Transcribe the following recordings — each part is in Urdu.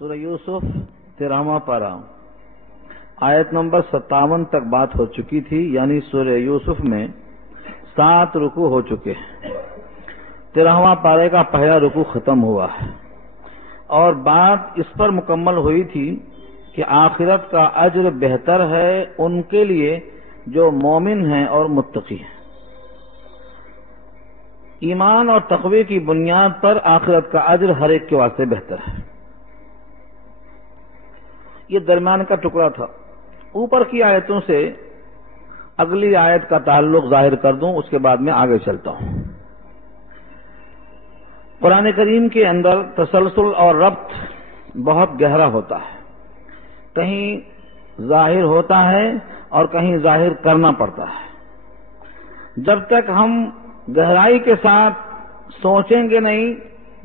سورہ یوسف 13واں پارہ آیت نمبر 57 تک بات ہو چکی تھی، یعنی سورہ یوسف میں 7 رکوع ہو چکے ہیں۔ 13واں پارے کا پہلا رکوع ختم ہوا ہے اور بات اس پر مکمل ہوئی تھی کہ آخرت کا اجر بہتر ہے ان کے لیے جو مومن ہیں اور متقی ہیں۔ ایمان اور تقوی کی بنیاد پر آخرت کا اجر ہر ایک کے واسطے بہتر ہے۔ یہ درمیان کا ٹکڑا تھا۔ اوپر کی آیتوں سے اگلی آیت کا تعلق ظاہر کر دوں، اس کے بعد میں آگے چلتا ہوں۔ قرآن کریم کے اندر تسلسل اور ربط بہت گہرا ہوتا ہے، کہیں ظاہر ہوتا ہے اور کہیں ظاہر کرنا پڑتا ہے۔ جب تک ہم گہرائی کے ساتھ سوچیں گے نہیں،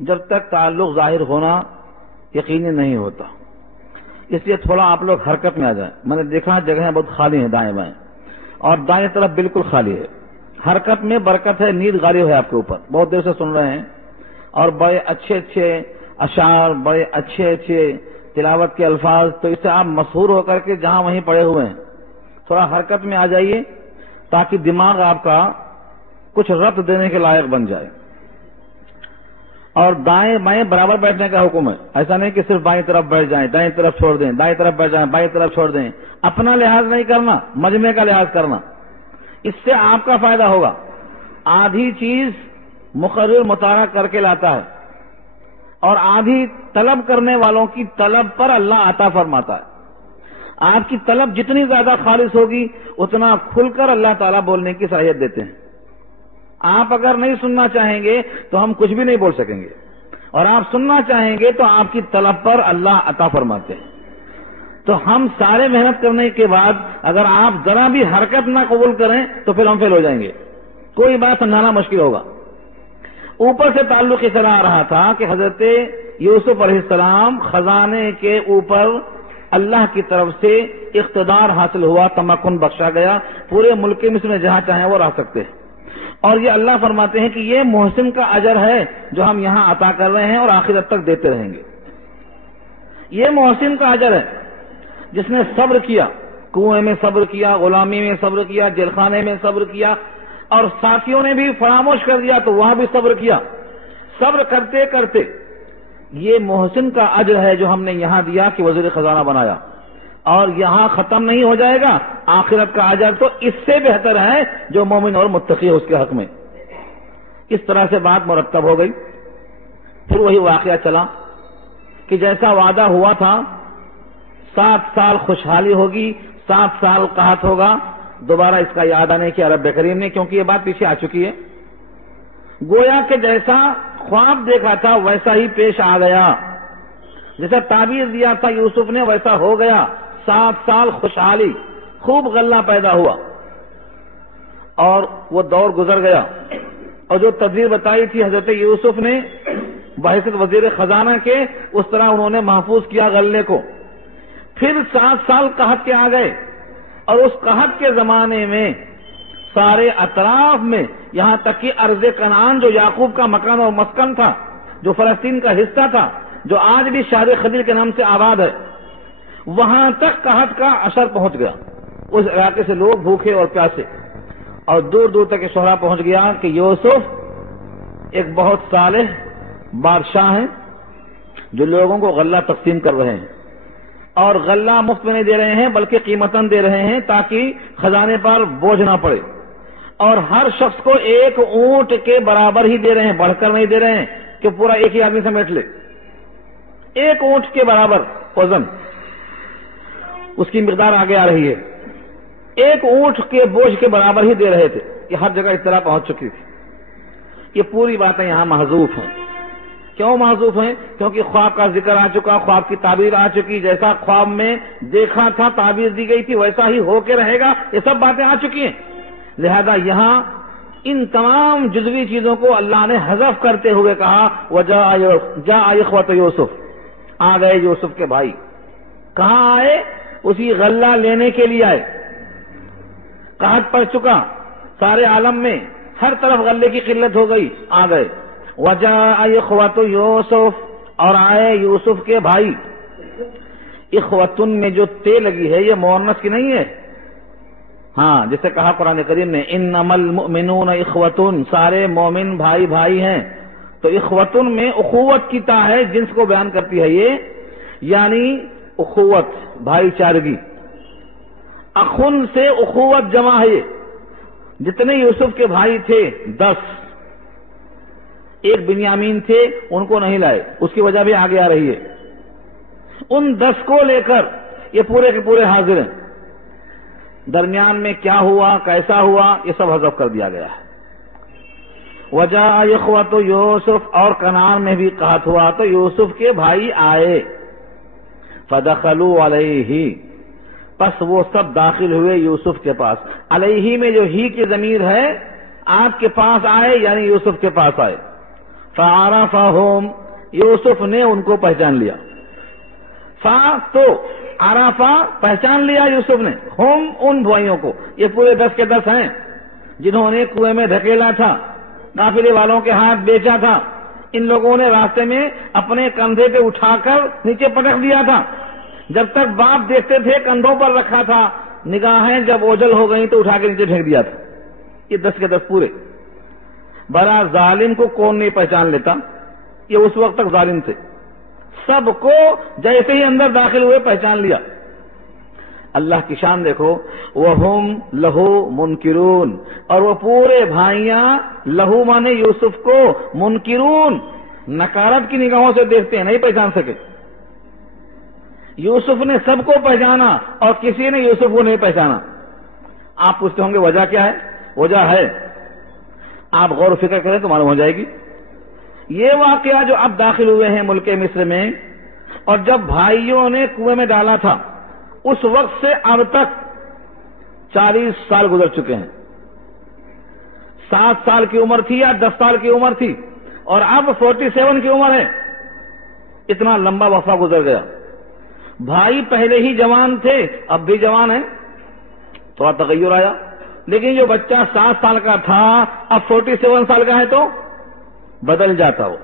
جب تک تعلق ظاہر ہونا یقینی نہیں ہوتا۔ اس لیے تھوڑا آپ لوگ حرکت میں آ جائیں۔ میں نے دیکھا جگہیں بہت خالی ہیں دائیں بائیں، اور دائیں طرف بالکل خالی ہے۔ حرکت میں برکت ہے، نیند غالب ہے آپ کے اوپر۔ بہت دیر سے سن رہے ہیں اور بڑے اچھے اچھے اشعار، بڑے اچھے اچھے تلاوت کے الفاظ، تو اس سے آپ مسحور ہو کر کے جہاں وہیں پڑے ہوئے ہیں، تھوڑا حرکت میں آ جائیے تاکہ دماغ آپ کا کچھ ربط دینے کے لائق بن جائے۔ اور دائیں بائیں برابر بیٹھنے کا حکم ہے، ایسا نہیں کہ صرف بائیں طرف بیٹھ جائیں، دائیں طرف چھوڑ دیں، دائیں طرف بیٹھ جائیں، بائیں طرف چھوڑ دیں۔ اپنا لحاظ نہیں کرنا، مجمع کا لحاظ کرنا، اس سے آپ کا فائدہ ہوگا۔ آدھی چیز مقرر مطالعہ کر کے لاتا ہے اور آدھی طلب کرنے والوں کی طلب پر اللہ عطا فرماتا ہے۔ آپ کی طلب جتنی زیادہ خالص ہوگی اتنا کھل کر اللہ تعالیٰ بولنے کی صلاحیت دیتے ہیں۔ آپ اگر نہیں سننا چاہیں گے تو ہم کچھ بھی نہیں بول سکیں گے، اور آپ سننا چاہیں گے تو آپ کی طلب پر اللہ عطا فرماتے ہیں۔ تو ہم سارے محنت کرنے کے بعد اگر آپ ذرا بھی حرکت نہ قبول کریں تو پھر ہم فیل ہو جائیں گے، کوئی بات سمجھانا مشکل ہوگا۔ اوپر سے تعلق اس طرح آ رہا تھا کہ حضرت یوسف علیہ السلام خزانے کے اوپر اللہ کی طرف سے اقتدار حاصل ہوا، تمکن بخشا گیا، پورے ملک مصر میں جہاں چاہیں وہ رہ سکتے ہیں۔ اور یہ اللہ فرماتے ہیں کہ یہ محسن کا اجر ہے جو ہم یہاں عطا کر رہے ہیں اور آخرت تک دیتے رہیں گے۔ یہ محسن کا اجر ہے جس نے صبر کیا، کنویں میں صبر کیا، غلامی میں صبر کیا، جیل خانے میں صبر کیا، اور ساتھیوں نے بھی فراموش کر دیا تو وہاں بھی صبر کیا۔ صبر کرتے کرتے یہ محسن کا اجر ہے جو ہم نے یہاں دیا کہ وزیر خزانہ بنایا، اور یہاں ختم نہیں ہو جائے گا۔ آخرت کا اجر تو اس سے بہتر ہے جو مومن اور متقی ہے اس کے حق میں۔ اس طرح سے بات مرتب ہو گئی۔ پھر وہی واقعہ چلا کہ جیسا وعدہ ہوا تھا 7 سال خوشحالی ہوگی، 7 سال قحط ہوگا۔ دوبارہ اس کا یاد آنے کی رب کریم نے، کیونکہ یہ بات پیچھے آ چکی ہے، گویا کہ جیسا خواب دیکھا تھا ویسا ہی پیش آ گیا، جیسا تعبیر دیا تھا یوسف نے ویسا ہو گیا۔ 7 سال خوشحالی، خوب غلہ پیدا ہوا، اور وہ دور گزر گیا۔ اور جو تدبیر بتائی تھی حضرت یوسف نے بحیثیت وزیر خزانہ کے، اس طرح انہوں نے محفوظ کیا غلے کو۔ پھر 7 سال قحط کے آ گئے، اور اس قحط کے زمانے میں سارے اطراف میں، یہاں تک کہ ارض کنعان جو یعقوب کا مکان اور مسکن تھا، جو فلسطین کا حصہ تھا، جو آج بھی شہر خدیر کے نام سے آباد ہے، وہاں تک قحط کا اثر پہنچ گیا۔ اس علاقے سے لوگ بھوکے اور پیاسے، اور دور دور تک یہ شہرا پہنچ گیا کہ یوسف ایک بہت صالح بادشاہ ہیں جو لوگوں کو غلہ تقسیم کر رہے ہیں، اور غلہ مفت میں نہیں دے رہے ہیں بلکہ قیمتاً دے رہے ہیں تاکہ خزانے پر بوجھ نہ پڑے، اور ہر شخص کو 1 اونٹ کے برابر ہی دے رہے ہیں، بڑھ کر نہیں دے رہے ہیں کہ پورا ایک ہی آدمی سمیٹ لے۔ 1 اونٹ کے برابر وزن، اس کی مقدار آگے آ رہی ہے، 1 اونٹ کے بوجھ کے برابر ہی دے رہے تھے۔ یہ ہر جگہ اطلاع پہنچ چکی تھی۔ یہ پوری باتیں یہاں محذوف ہیں۔ کیوں محذوف ہیں؟ کیونکہ خواب کا ذکر آ چکا، خواب کی تعبیر آ چکی، جیسا خواب میں دیکھا تھا تعبیر دی گئی تھی ویسا ہی ہو کے رہے گا، یہ سب باتیں آ چکی ہیں۔ لہذا یہاں ان تمام جزوی چیزوں کو اللہ نے حذف کرتے ہوئے کہا وَجَاءَ إِخْوَةُ یوسف، آ گئے یوسف کے بھائی۔ کہاں آئے؟ اسی غلہ لینے کے لیے آئے۔ قحط پڑ چکا سارے عالم میں، ہر طرف غلے کی قلت ہو گئی، آ گئے۔ وَجَاءَ إِخْوَةُ یوسف، اور آئے یوسف کے بھائی۔ اخوتن میں جو تے لگی ہے یہ مؤنث کی نہیں ہے. ہاں جسے کہا قرآن کریم نے انما المؤمنون اخوتن، سارے مومن بھائی بھائی ہیں. تو اخوتن میں اخوت کی تا ہے، جنس کو بیان کرتی ہے یہ، یعنی اخوت بھائی چارگی. اخن سے اخوت جمع ہے. جتنے یوسف کے بھائی تھے 10، ایک بنیامین تھے ان کو نہیں لائے، اس کی وجہ بھی آگے آ رہی ہے. ان 10 کو لے کر یہ پورے کے پورے حاضر ہیں. درمیان میں کیا ہوا کیسا ہوا یہ سب حذف کر دیا گیا ہے. وجہ اخوت یوسف، اور کنعان میں بھی قحط ہوا تو یوسف کے بھائی آئے. فدخلوا علیہ، پس وہ سب داخل ہوئے یوسف کے پاس. علیہ میں جو ہی کی ضمیر ہے، آپ کے پاس آئے یعنی یوسف کے پاس آئے. فعرفہم، یوسف نے ان کو پہچان لیا. تو عرفہ پہچان لیا یوسف نے، ہم ان بھائیوں کو، یہ پورے 10 کے 10 ہیں جنہوں نے کنویں میں دھکیلا تھا، قافلے والوں کے ہاتھ بیچا تھا. ان لوگوں نے راستے میں اپنے کندھے پہ اٹھا کر نیچے پٹک دیا تھا. جب تک باپ دیکھتے تھے کندھوں پر رکھا تھا، نگاہیں جب اوجھل ہو گئی تو اٹھا کے نیچے پھینک دیا تھا. یہ 10 کے 10 پورے. بڑا ظالم کو کون نہیں پہچان لیتا، یہ اس وقت تک ظالم تھے. سب کو جیسے ہی اندر داخل ہوئے پہچان لیا. اللہ کی شان دیکھو، وَهُمْ لَهُ مُنْكِرُونَ، اور وہ پورے بھائیاں لہو مانے یوسف کو، منکرون نکارت کی نگاہوں سے دیکھتے ہیں، نہیں پہچان سکے. یوسف نے سب کو پہچانا اور کسی نے یوسف کو نہیں پہچانا. آپ پوچھتے ہوں گے وجہ کیا ہے؟ وجہ ہے، آپ غور و فکر کریں تو معلوم ہو جائے گی. یہ واقعہ جو اب داخل ہوئے ہیں ملک مصر میں، اور جب بھائیوں نے کنویں میں ڈالا تھا، اس وقت سے اب تک 40 سال گزر چکے ہیں. 7 سال کی عمر تھی یا 10 سال کی عمر تھی، اور اب 47 کی عمر ہے. اتنا لمبا وقفہ گزر گیا. بھائی پہلے ہی جوان تھے، اب بھی جوان ہیں، تھوڑا تغیر آیا. لیکن جو بچہ 7 سال کا تھا اب 47 سال کا ہے تو بدل جاتا ہو.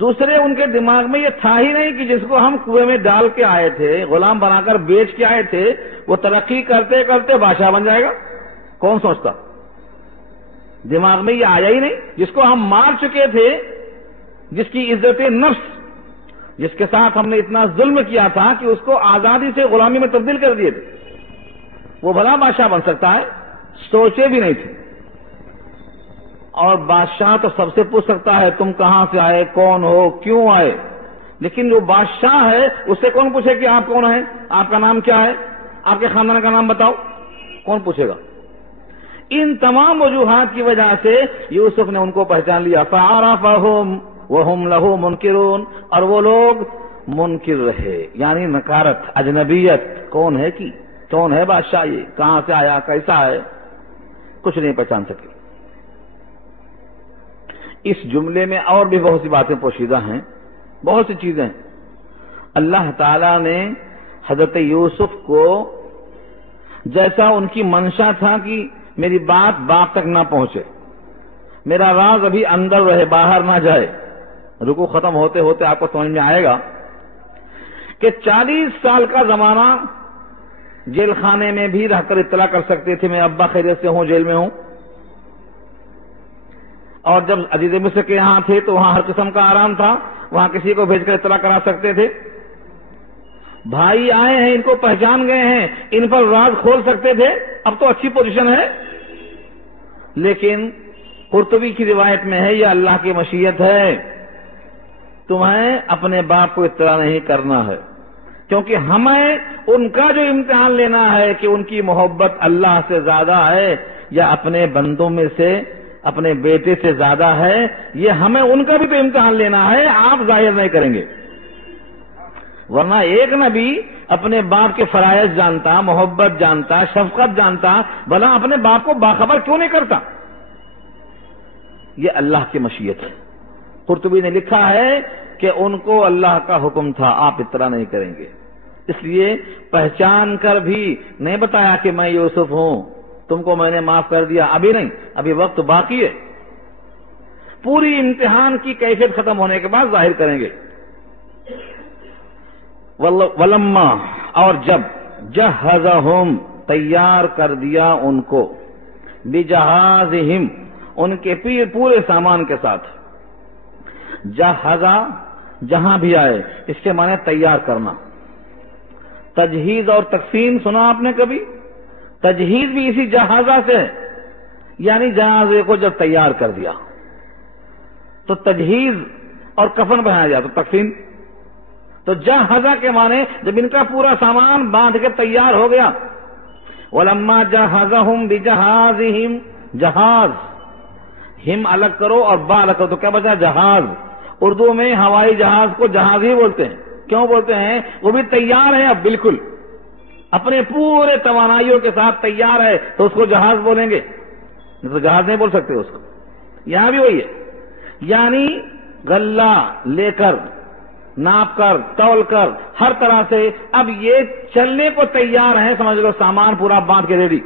دوسرے ان کے دماغ میں یہ تھا ہی نہیں کہ جس کو ہم کنویں میں ڈال کے آئے تھے، غلام بنا کر بیچ کے آئے تھے، وہ ترقی کرتے کرتے بادشاہ بن جائے گا. کون سوچتا؟ دماغ میں یہ آیا ہی نہیں. جس کو ہم مار چکے تھے، جس کی عزت نفس، جس کے ساتھ ہم نے اتنا ظلم کیا تھا کہ اس کو آزادی سے غلامی میں تبدیل کر دیے تھے، وہ بھلا بادشاہ بن سکتا ہے؟ سوچے بھی نہیں تھے. اور بادشاہ تو سب سے پوچھ سکتا ہے تم کہاں سے آئے، کون ہو، کیوں آئے. لیکن جو بادشاہ ہے اس سے کون پوچھے کہ آپ کون ہیں، آپ کا نام کیا ہے، آپ کے خاندان کا نام بتاؤ؟ کون پوچھے گا؟ ان تمام وجوہات کی وجہ سے یوسف نے ان کو پہچان لیا. فعرفہم وہم لہو منکرون، اور وہ لوگ منکر رہے، یعنی نکارت، اجنبیت. کون ہے کہ کون ہے بادشاہ، یہ کہاں سے آیا، کیسا ہے، کچھ نہیں پہچان سکے. اس جملے میں اور بھی بہت سی باتیں پوشیدہ ہیں، بہت سی چیزیں. اللہ تعالی نے حضرت یوسف کو، جیسا ان کی منشا تھا کہ میری بات باپ تک نہ پہنچے، میرا راز ابھی اندر رہے، باہر نہ جائے. رکوع ختم ہوتے ہوتے آپ کو سمجھ میں آئے گا کہ 40 سال کا زمانہ جیل خانے میں بھی رہ کر اطلاع کر سکتے تھے میں ابا خیریت سے ہوں، جیل میں ہوں. اور جب عزیز مصر کے یہاں تھے تو وہاں ہر قسم کا آرام تھا، وہاں کسی کو بھیج کر اطلاع کرا سکتے تھے. بھائی آئے ہیں، ان کو پہچان گئے ہیں، ان پر راز کھول سکتے تھے. اب تو اچھی پوزیشن ہے. لیکن قرطبی کی روایت میں ہے یہ اللہ کی مشیت ہے، تمہیں اپنے باپ کو اطلاع نہیں کرنا ہے، کیونکہ ہمیں ان کا جو امتحان لینا ہے کہ ان کی محبت اللہ سے زیادہ ہے یا اپنے بندوں میں سے اپنے بیٹے سے زیادہ ہے، یہ ہمیں ان کا بھی تو امتحان لینا ہے. آپ ظاہر نہیں کریں گے، ورنہ ایک نبی اپنے باپ کے فرائض جانتا، محبت جانتا، شفقت جانتا، بھلا اپنے باپ کو باخبر کیوں نہیں کرتا؟ یہ اللہ کی مشیت ہے. قرطبی نے لکھا ہے کہ ان کو اللہ کا حکم تھا آپ اطلاع نہیں کریں گے، اس لیے پہچان کر بھی نہیں بتایا کہ میں یوسف ہوں، تم کو میں نے معاف کر دیا. ابھی نہیں، ابھی وقت باقی ہے. پوری امتحان کی کیفیت ختم ہونے کے بعد ظاہر کریں گے. ولما اور جب جہزہم تیار کر دیا ان کو بجہازہم ان کے پورے سامان کے ساتھ. جہزہ جہاں بھی آئے اس کے معنی تیار کرنا. تجہیز اور تقسیم سنا آپ نے کبھی؟ تجہیز بھی اسی جہازہ سے ہے، یعنی جہازے کو جب تیار کر دیا تو تجہیز اور کفن بنایا جائے تو تقسیم. تو جہازہ کے معنی جب ان کا پورا سامان باندھ کے تیار ہو گیا. ولما جہزہم بجہازہم، جہاز ہم الگ کرو اور با الگ کرو تو کیا بچا؟ جہاز. اردو میں ہوائی جہاز کو جہاز ہی بولتے ہیں. کیوں بولتے ہیں؟ وہ بھی تیار ہے، اب بالکل اپنے پورے توانائیوں کے ساتھ تیار ہے تو اس کو جہاز بولیں گے، تو جہاز نہیں بول سکتے اس کو. یہاں بھی وہی ہے، یعنی غلہ لے کر ناپ کر تول کر ہر طرح سے اب یہ چلنے کو تیار ہے، سمجھ لو سامان پورا باندھ کے ریڈی.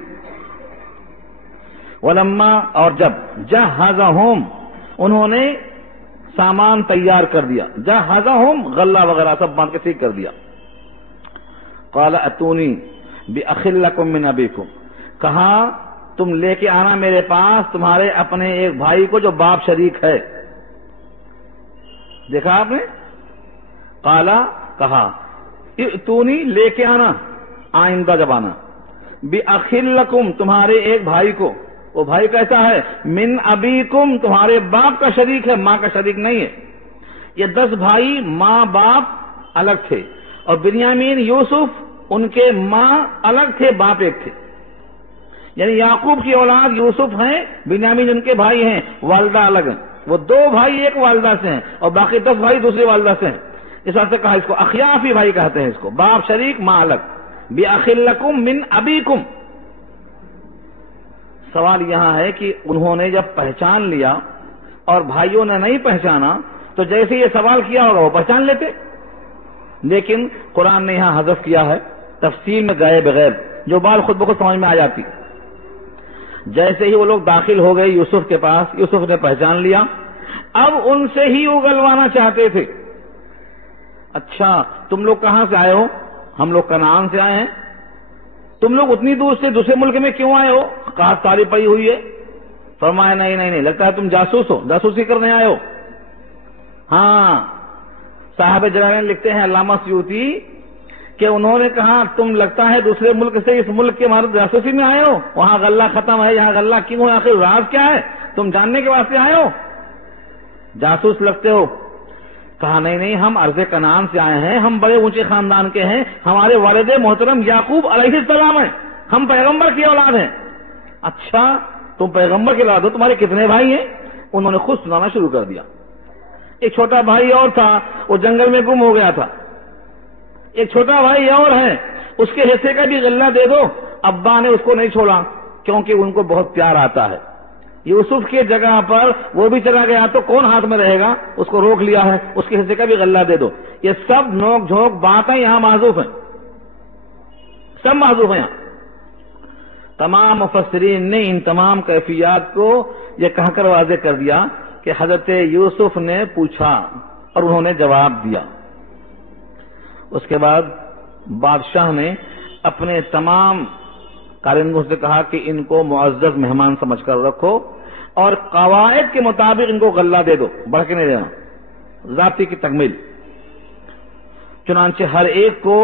ولما اور جب جہزہم انہوں نے سامان تیار کر دیا، جہزہم غلہ وغیرہ سب باندھ کے ٹھیک کر دیا. قال اتونی باخ لکم من ابیکم، کہا تم لے کے آنا میرے پاس تمہارے اپنے ایک بھائی کو جو باپ شریک ہے. دیکھا آپ نے؟ قالا کہا، اتونی لے کے آنا، آئندہ جب آنا، باخ لکم تمہارے ایک بھائی کو. وہ بھائی کیسا ہے؟ من ابیکم تمہارے باپ کا شریک ہے، ماں کا شریک نہیں ہے. یہ 10 بھائی ماں باپ الگ تھے، اور بنیامین یوسف ان کے ماں الگ تھے، باپ ایک تھے. یعنی یعقوب کی اولاد یوسف ہیں، بنیامین ان کے بھائی ہیں، والدہ الگ ہیں. وہ 2 بھائی ایک والدہ سے ہیں اور باقی 10 بھائی دوسری والدہ سے ہیں. اس واسطے کہا اس کو اخیافی بھائی کہتے ہیں، اس کو باپ شریک ماں الگ. باخ لکم من ابیکم. سوال یہاں ہے کہ انہوں نے جب پہچان لیا اور بھائیوں نے نہیں پہچانا تو جیسے یہ سوال کیا ہوگا وہ پہچان لیتے، لیکن قرآن نے یہاں حذف کیا ہے تفصیل میں گئے بغیر، جو بات خود بخود سمجھ میں آ جاتی. جیسے ہی وہ لوگ داخل ہو گئے یوسف کے پاس، یوسف نے پہچان لیا، اب ان سے ہی اگلوانا چاہتے تھے. اچھا تم لوگ کہاں سے آئے ہو؟ ہم لوگ کنعان سے آئے ہیں. تم لوگ اتنی دور سے دوسرے ملک میں کیوں آئے ہو؟ کہا ساری پڑی ہوئی ہے. فرمایا نہیں، لگتا ہے تم جاسوس ہو، جاسوسی کرنے آئے ہو. ہاں صاحب جلالین لکھتے ہیں علامہ سیوطی کہ انہوں نے کہا تم لگتا ہے دوسرے ملک سے اس ملک کے مارد جاسوسی میں آئے ہو، وہاں غلہ ختم ہے، یہاں غلہ کیوں ہے، آخر راز کیا ہے؟ تم جاننے کے واسطے آئے ہو، جاسوس لگتے ہو. کہا نہیں، ہم ارض کنعان سے آئے ہیں، ہم بڑے اونچے خاندان کے ہیں، ہمارے والد محترم یعقوب علیہ السلام ہیں، ہم پیغمبر کی اولاد ہیں. اچھا تم پیغمبر کی اولاد ہو، تمہارے کتنے بھائی ہیں؟ انہوں نے خود سنانا شروع کر دیا. ایک چھوٹا بھائی اور تھا، وہ جنگل میں گم ہو گیا تھا. ایک چھوٹا بھائی اور ہے، اس کے حصے کا بھی غلہ دے دو. ابا نے اس کو نہیں چھوڑا کیونکہ ان کو بہت پیار آتا ہے. یوسف کی جگہ پر وہ بھی چلا گیا تو کون ہاتھ میں رہے گا؟ اس کو روک لیا ہے، اس کے حصے کا بھی غلہ دے دو. یہ سب نوک جھونک باتیں یہاں معذوف ہیں، سب معذوف ہیں. تمام مفسرین نے ان تمام کیفیات کو یہ کہہ کر واضح کر دیا کہ حضرت یوسف نے پوچھا اور انہوں نے جواب دیا. اس کے بعد بادشاہ نے اپنے تمام کارندوں سے کہا کہ ان کو معزز مہمان سمجھ کر رکھو اور قواعد کے مطابق ان کو غلہ دے دو، بڑھ کے نہیں دینا، ضابطے کی تکمیل. چنانچہ ہر ایک کو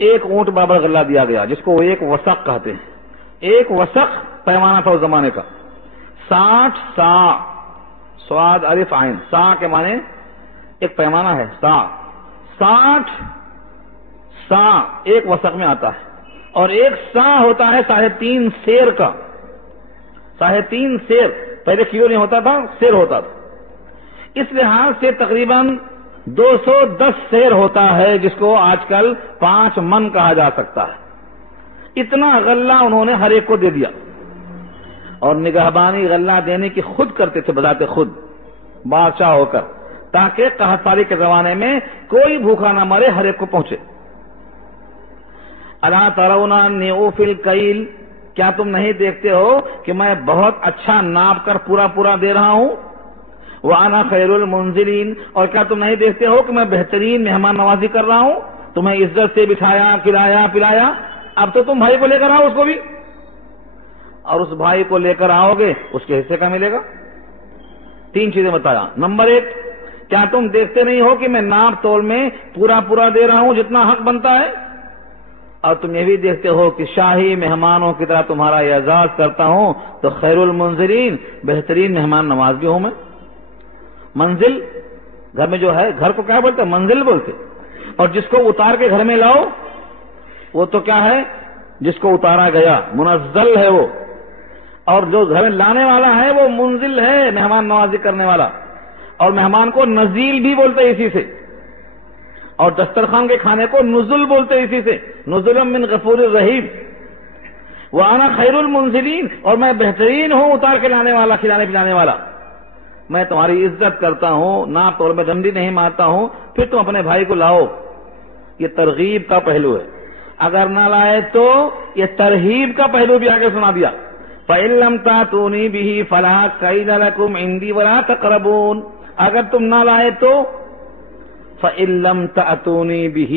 ایک اونٹ برابر غلہ دیا گیا، جس کو وہ ایک وسق کہتے ہیں. ایک وسق پیمانہ تھا اس زمانے کا. 60 سا، سواد الف عین، سا کے معنی ایک پیمانہ ہے، سا. 60 سا ایک وسق میں آتا ہے، اور ایک سا ہوتا ہے 3.5 سیر کا. 3.5 سیر، پہلے کلو نہیں ہوتا تھا، سیر ہوتا تھا. اس لحاظ سے تقریباً 210 سیر ہوتا ہے، جس کو آج کل 5 من کہا جا سکتا ہے. اتنا غلہ انہوں نے ہر ایک کو دے دیا، اور نگہبانی غلہ دینے کی خود کرتے تھے بذات خود بادشاہ ہو کر، تاکہ قحط سالی کے زمانے میں کوئی بھوکا نہ مرے، ہر ایک کو پہنچے. الا ترون انی اوفی الکیل، کیا تم نہیں دیکھتے ہو کہ میں بہت اچھا ناپ کر پورا دے رہا ہوں. وانا خیر المنزلین، اور کیا تم نہیں دیکھتے ہو کہ میں بہترین مہمان نوازی کر رہا ہوں. تمہیں عزت سے بٹھایا، کھلایا پلایا، اب تو تم بھائی کو لے کر آؤ اس کو بھی، اور اس بھائی کو لے کر آؤ گے اس کے حصے کا ملے گا۔ 3 چیزیں بتایا۔ نمبر 1، کیا تم دیکھتے نہیں ہو کہ میں ناپ تول میں پورا پورا دے رہا ہوں جتنا حق بنتا ہے؟ اور تم یہ بھی دیکھتے ہو کہ شاہی مہمانوں کی طرح تمہارا اعزاز کرتا ہوں، تو خیر المنزلین، بہترین مہمان نواز بھی ہوں میں۔ منزل گھر میں جو ہے، گھر کو کیا بولتے ہیں؟ منزل بولتے۔ اور جس کو اتار کے گھر میں لاؤ وہ تو کیا ہے؟ جس کو اتارا گیا، منزل ہے وہ، اور جو گھر میں لانے والا ہے وہ منزل ہے، مہمان نوازی کرنے والا۔ اور مہمان کو نزیل بھی بولتے ہیں اسی سے، اور دسترخوان کے کھانے کو نزل بولتے ہیں اسی سے، نزلا من غفور الرحیم۔ وانا خیر المنزلین، اور میں بہترین ہوں اتار کے لانے والا، کھلانے پلانے والا۔ میں تمہاری عزت کرتا ہوں، ناپ تول میں ڈنڈی نہیں مارتا ہوں، پھر تم اپنے بھائی کو لاؤ۔ یہ ترغیب کا پہلو ہے، اگر نہ لائے تو یہ ترہیب کا پہلو بھی آگے سنا دیا۔ فَإِن لَّمْ تَأْتُونِي بِهِ فَلَا كَيْدَ لَكُمْ عِندِي وَلَا تَقْرَبُونِ، اگر تم نہ لائے تو فَإِن لَّمْ تَأْتُونِي بِهِ،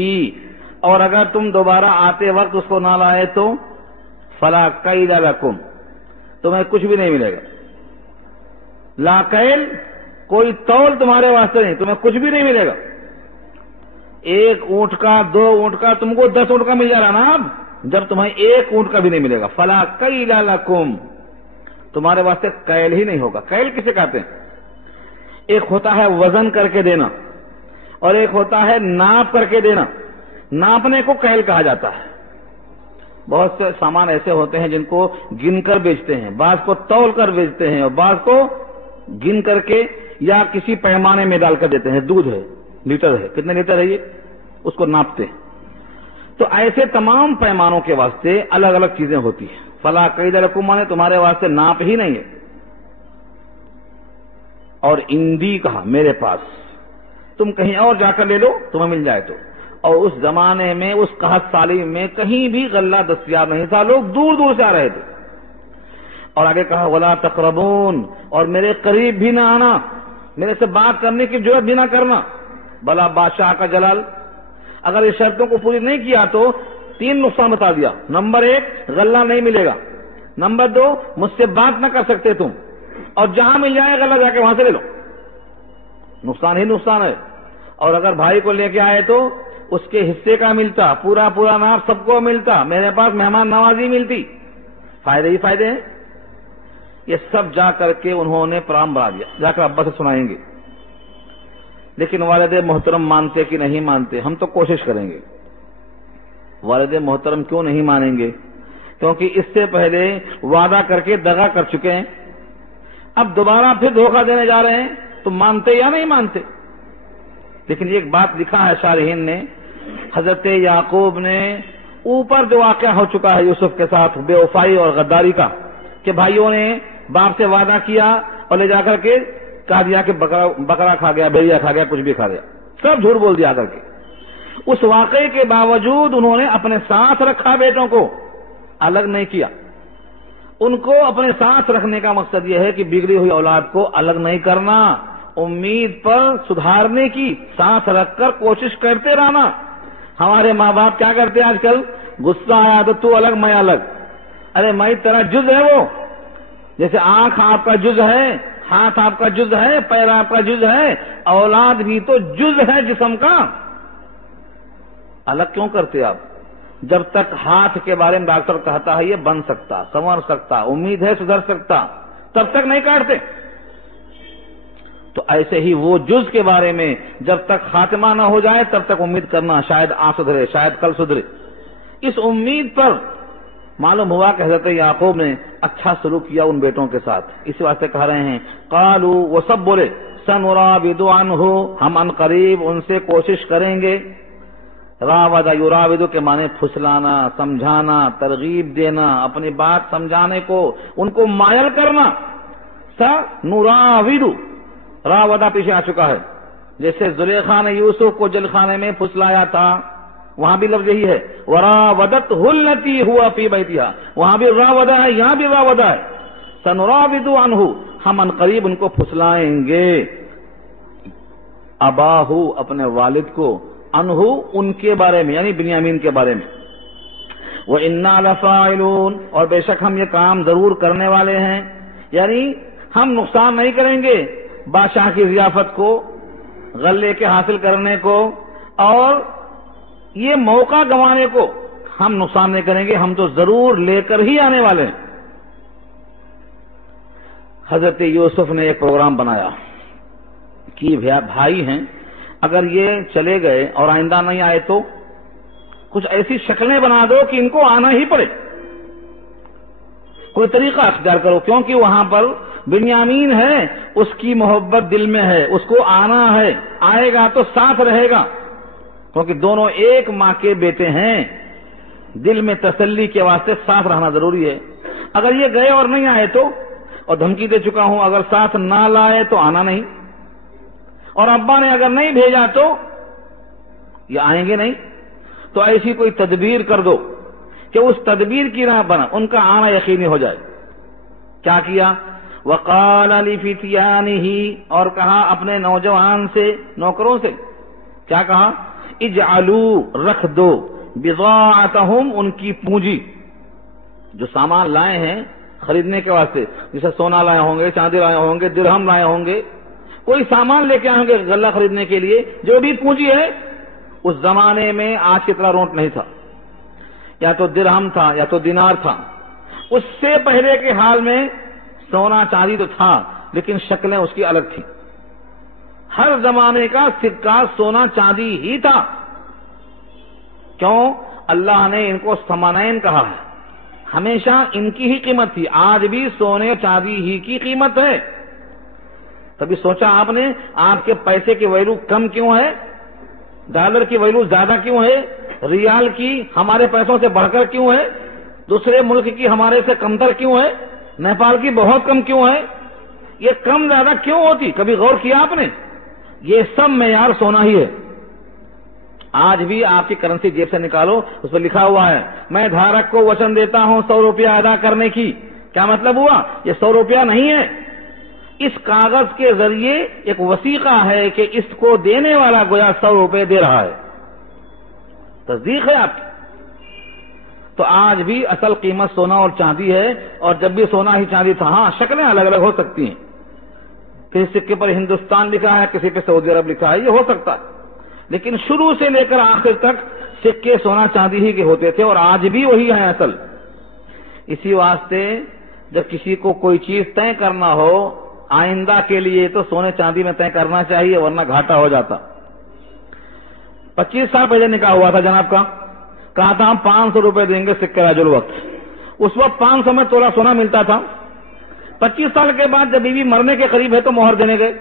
اور اگر تم دوبارہ آتے وقت اس کو نہ لائے تو فَلَا كَيْدَ لَكُمْ، تمہیں کچھ بھی نہیں ملے گا۔ لا کیل، کوئی تول تمہارے واسطے نہیں، تمہیں کچھ بھی نہیں ملے گا۔ 1 اونٹ کا، 2 اونٹ کا، تم کو 10 اونٹ کا مل جا رہا نا اب، جب تمہیں 1 اونٹ کا بھی نہیں ملے گا۔ فلا کیل لکم، تمہارے واسطے کیل ہی نہیں ہوگا۔ کیل کسے کہتے ہیں؟ ایک ہوتا ہے وزن کر کے دینا، اور ایک ہوتا ہے ناپ کر کے دینا۔ ناپنے کو کیل کہا جاتا ہے۔ بہت سے سامان ایسے ہوتے ہیں جن کو گن کر بیچتے ہیں، بعض کو تول کر بیچتے ہیں، اور بعض کو گن کر کے یا کسی پیمانے میں ڈال کر دیتے ہیں۔ دودھ ہے، لیٹر ہے، کتنے لیٹر ہے یہ، اس کو ناپتے ہیں۔ تو ایسے تمام پیمانوں کے واسطے الگ الگ چیزیں ہوتی ہیں۔ فلا قید لکم مانے تمہارے واسطے ناپ ہی نہیں ہے۔ اور اندی کہا، میرے پاس، تم کہیں اور جا کر لے لو تمہیں مل جائے تو۔ اور اس زمانے میں، اس قحط سالی میں کہیں بھی غلہ دستیاب نہیں تھا، لوگ دور دور سے آ رہے تھے۔ اور آگے کہا ولا تقربون، اور میرے قریب بھی نہ آنا، میرے سے بات کرنے کی جرات بھی نہ کرنا۔ بلا بادشاہ کا جلال، اگر اس شرطوں کو پوری نہیں کیا تو 3 نقصان بتا دیا۔ نمبر 1، غلہ نہیں ملے گا۔ نمبر 2، مجھ سے بات نہ کر سکتے تم، اور جہاں مل جائے غلہ جا کے وہاں سے لے لو، نقصان ہی نقصان ہے۔ اور اگر بھائی کو لے کے آئے تو اس کے حصے کا ملتا، پورا پورا ناپ سب کو ملتا، میرے پاس مہمان نوازی ملتی، فائدے ہی فائدے ہیں۔ یہ سب جا کر کے انہوں نے پرام بنا دیا، جا کر ابا سے سنائیں گے۔ لیکن والد محترم مانتے کہ نہیں مانتے؟ ہم تو کوشش کریں گے۔ والد محترم کیوں نہیں مانیں گے؟ کیونکہ اس سے پہلے وعدہ کر کے دغا کر چکے ہیں، اب دوبارہ پھر دھوکہ دینے جا رہے ہیں، تو مانتے یا نہیں مانتے؟ لیکن ایک بات لکھا ہے شارحین نے، حضرت یعقوب نے اوپر جو واقعہ ہو چکا ہے یوسف کے ساتھ بے وفائی اور غداری کا، کہ بھائیوں نے باپ سے وعدہ کیا اور لے جا کر کے کہا دیا کہ بکرا کھا گیا، بھیڑیا کھا گیا، کچھ بھی کھا گیا، سب جھوٹ بول دیا کر کے۔ اس واقعے کے باوجود انہوں نے اپنے ساتھ رکھا، بیٹوں کو الگ نہیں کیا۔ ان کو اپنے ساتھ رکھنے کا مقصد یہ ہے کہ بگڑی ہوئی اولاد کو الگ نہیں کرنا، امید پر سدھارنے کی، ساتھ رکھ کر کوشش کرتے رہنا۔ ہمارے ماں باپ کیا کرتے ہیں آج کل؟ غصہ آیا تو الگ میں الگ، ارے میں تیرا جز ہے وہ، جیسے آنکھ آپ کا جز ہے، ہاتھ آپ کا جز ہے، پیر آپ کا جز ہے، اولاد بھی تو جز ہے جسم کا، الگ کیوں کرتے آپ؟ جب تک ہاتھ کے بارے میں ڈاکٹر کہتا ہے یہ بن سکتا، سنور سکتا، امید ہے سدھر سکتا، تب تک نہیں کاٹتے۔ تو ایسے ہی وہ جز کے بارے میں جب تک خاتمہ نہ ہو جائے تب تک امید کرنا، شاید آج سدھرے، شاید کل سدھرے۔ اس امید پر معلوم ہوا کہ حضرت یعقوب نے اچھا سلوک کیا ان بیٹوں کے ساتھ، اس واسطے کہہ رہے ہیں قالوا، وہ سب بولے سنراود عنہ، ہم ان قریب ان سے کوشش کریں گے۔ راود یراود کے معنی پھسلانا، سمجھانا، ترغیب دینا، اپنی بات سمجھانے کو، ان کو مائل کرنا۔ سنراود، راودہ پیچھے آ چکا ہے، جیسے زلیخا نے یوسف کو جل خانے میں پھسلایا تھا، وہاں بھی لفظ یہی ہے، وراودتہ التی ہوا فی بیتہا، وہاں بھی راودہ ہے، یہاں بھی راودہ ہے۔ سنراود عنہ، ہم ان قریب ان کو پھسلائیں گے۔ اباہو، اپنے والد کو، انہو ان کے بارے میں یعنی بنیامین کے بارے میں، وَإِنَّا لَفَاعِلُونَ اور بے شک ہم یہ کام ضرور کرنے والے ہیں، یعنی ہم نقصان نہیں کریں گے بادشاہ کی ضیافت کو، غلے کے حاصل کرنے کو، اور یہ موقع گنوانے کو ہم نقصان نہیں کریں گے، ہم تو ضرور لے کر ہی آنے والے ہیں۔ حضرت یوسف نے ایک پروگرام بنایا کہ بھائی ہیں، اگر یہ چلے گئے اور آئندہ نہیں آئے تو کچھ ایسی شکلیں بنا دو کہ ان کو آنا ہی پڑے، کوئی طریقہ اختیار کرو، کیونکہ وہاں پر بنیامین ہے، اس کی محبت دل میں ہے، اس کو آنا ہے، آئے گا تو ساتھ رہے گا، کیونکہ دونوں ایک ماں کے بیٹے ہیں، دل میں تسلی کے واسطے ساتھ رہنا ضروری ہے۔ اگر یہ گئے اور نہیں آئے تو، اور دھمکی دے چکا ہوں اگر ساتھ نہ لائے تو آنا نہیں، اور ابا نے اگر نہیں بھیجا تو یہ آئیں گے نہیں، تو ایسی کوئی تدبیر کر دو کہ اس تدبیر کی راہ بنا ان کا آنا یقینی ہو جائے۔ کیا کیا؟ وقال لفتیانہ اور کہا اپنے نوجوان سے، نوکروں سے، کیا کہا؟ اجعلوا رکھ دو بضاعتہم ان کی پونجی، جو سامان لائے ہیں خریدنے کے واسطے، جیسے سونا لائے ہوں گے، چاندی لائے ہوں گے، درہم لائے ہوں گے، کوئی سامان لے کے آئیں گے غلہ خریدنے کے لیے، جو بھی پونجی ہے، اس زمانے میں آج کی طرح رونٹ نہیں تھا، یا تو درہم تھا یا تو دینار تھا، اس سے پہلے کے حال میں سونا چاندی تو تھا لیکن شکلیں اس کی الگ تھیں، ہر زمانے کا سکہ سونا چاندی ہی تھا، کیوں؟ اللہ نے ان کو ثمنین کہا ہے، ہمیشہ ان کی ہی قیمت تھی، آج بھی سونے چاندی ہی کی قیمت ہے۔ کبھی سوچا آپ نے آپ کے پیسے کی ویلو کم کیوں ہے؟ ڈالر کی ویلو زیادہ کیوں ہے؟ ریال کی ہمارے پیسوں سے بڑھ کر کیوں ہے؟ دوسرے ملک کی ہمارے سے کمتر کیوں ہے؟ نیپال کی بہت کم کیوں ہے؟ یہ کم زیادہ کیوں ہوتی؟ کبھی غور کیا آپ نے؟ یہ سب معیار سونا ہی ہے۔ آج بھی آپ کی کرنسی جیب سے نکالو، اس پر لکھا ہوا ہے میں دھارک کو وچن دیتا ہوں 100 روپیہ ادا کرنے کی۔ کیا مطلب ہوا؟ یہ 100 روپیہ نہیں ہے، اس کاغذ کے ذریعے ایک وثیقہ ہے کہ اس کو دینے والا گویا 100 روپے دے رہا ہے، تصدیق ہے آپ کی۔ تو آج بھی اصل قیمت سونا اور چاندی ہے، اور جب بھی سونا ہی چاندی تھا، ہاں شکلیں الگ الگ ہو سکتی ہیں، کسی سکے پر ہندوستان لکھا ہے، کسی پہ سعودی عرب لکھا ہے، یہ ہو سکتا ہے، لیکن شروع سے لے کر آخر تک سکے سونا چاندی ہی کے ہوتے تھے، اور آج بھی وہی ہیں اصل۔ اسی واسطے جب کسی کو کوئی چیز طے کرنا ہو آئندہ کے لیے تو سونے چاندی میں طے کرنا چاہیے، ورنہ گھاٹا ہو جاتا۔ 25 سال پہلے نکاح ہوا تھا جناب کا، کہا تھا ہم 500 روپے دیں گے سکے راج الوقت، اس وقت 500 میں تولہ سونا ملتا تھا۔ 25 سال کے بعد جب بیوی مرنے کے قریب ہے تو مہر دینے گئے،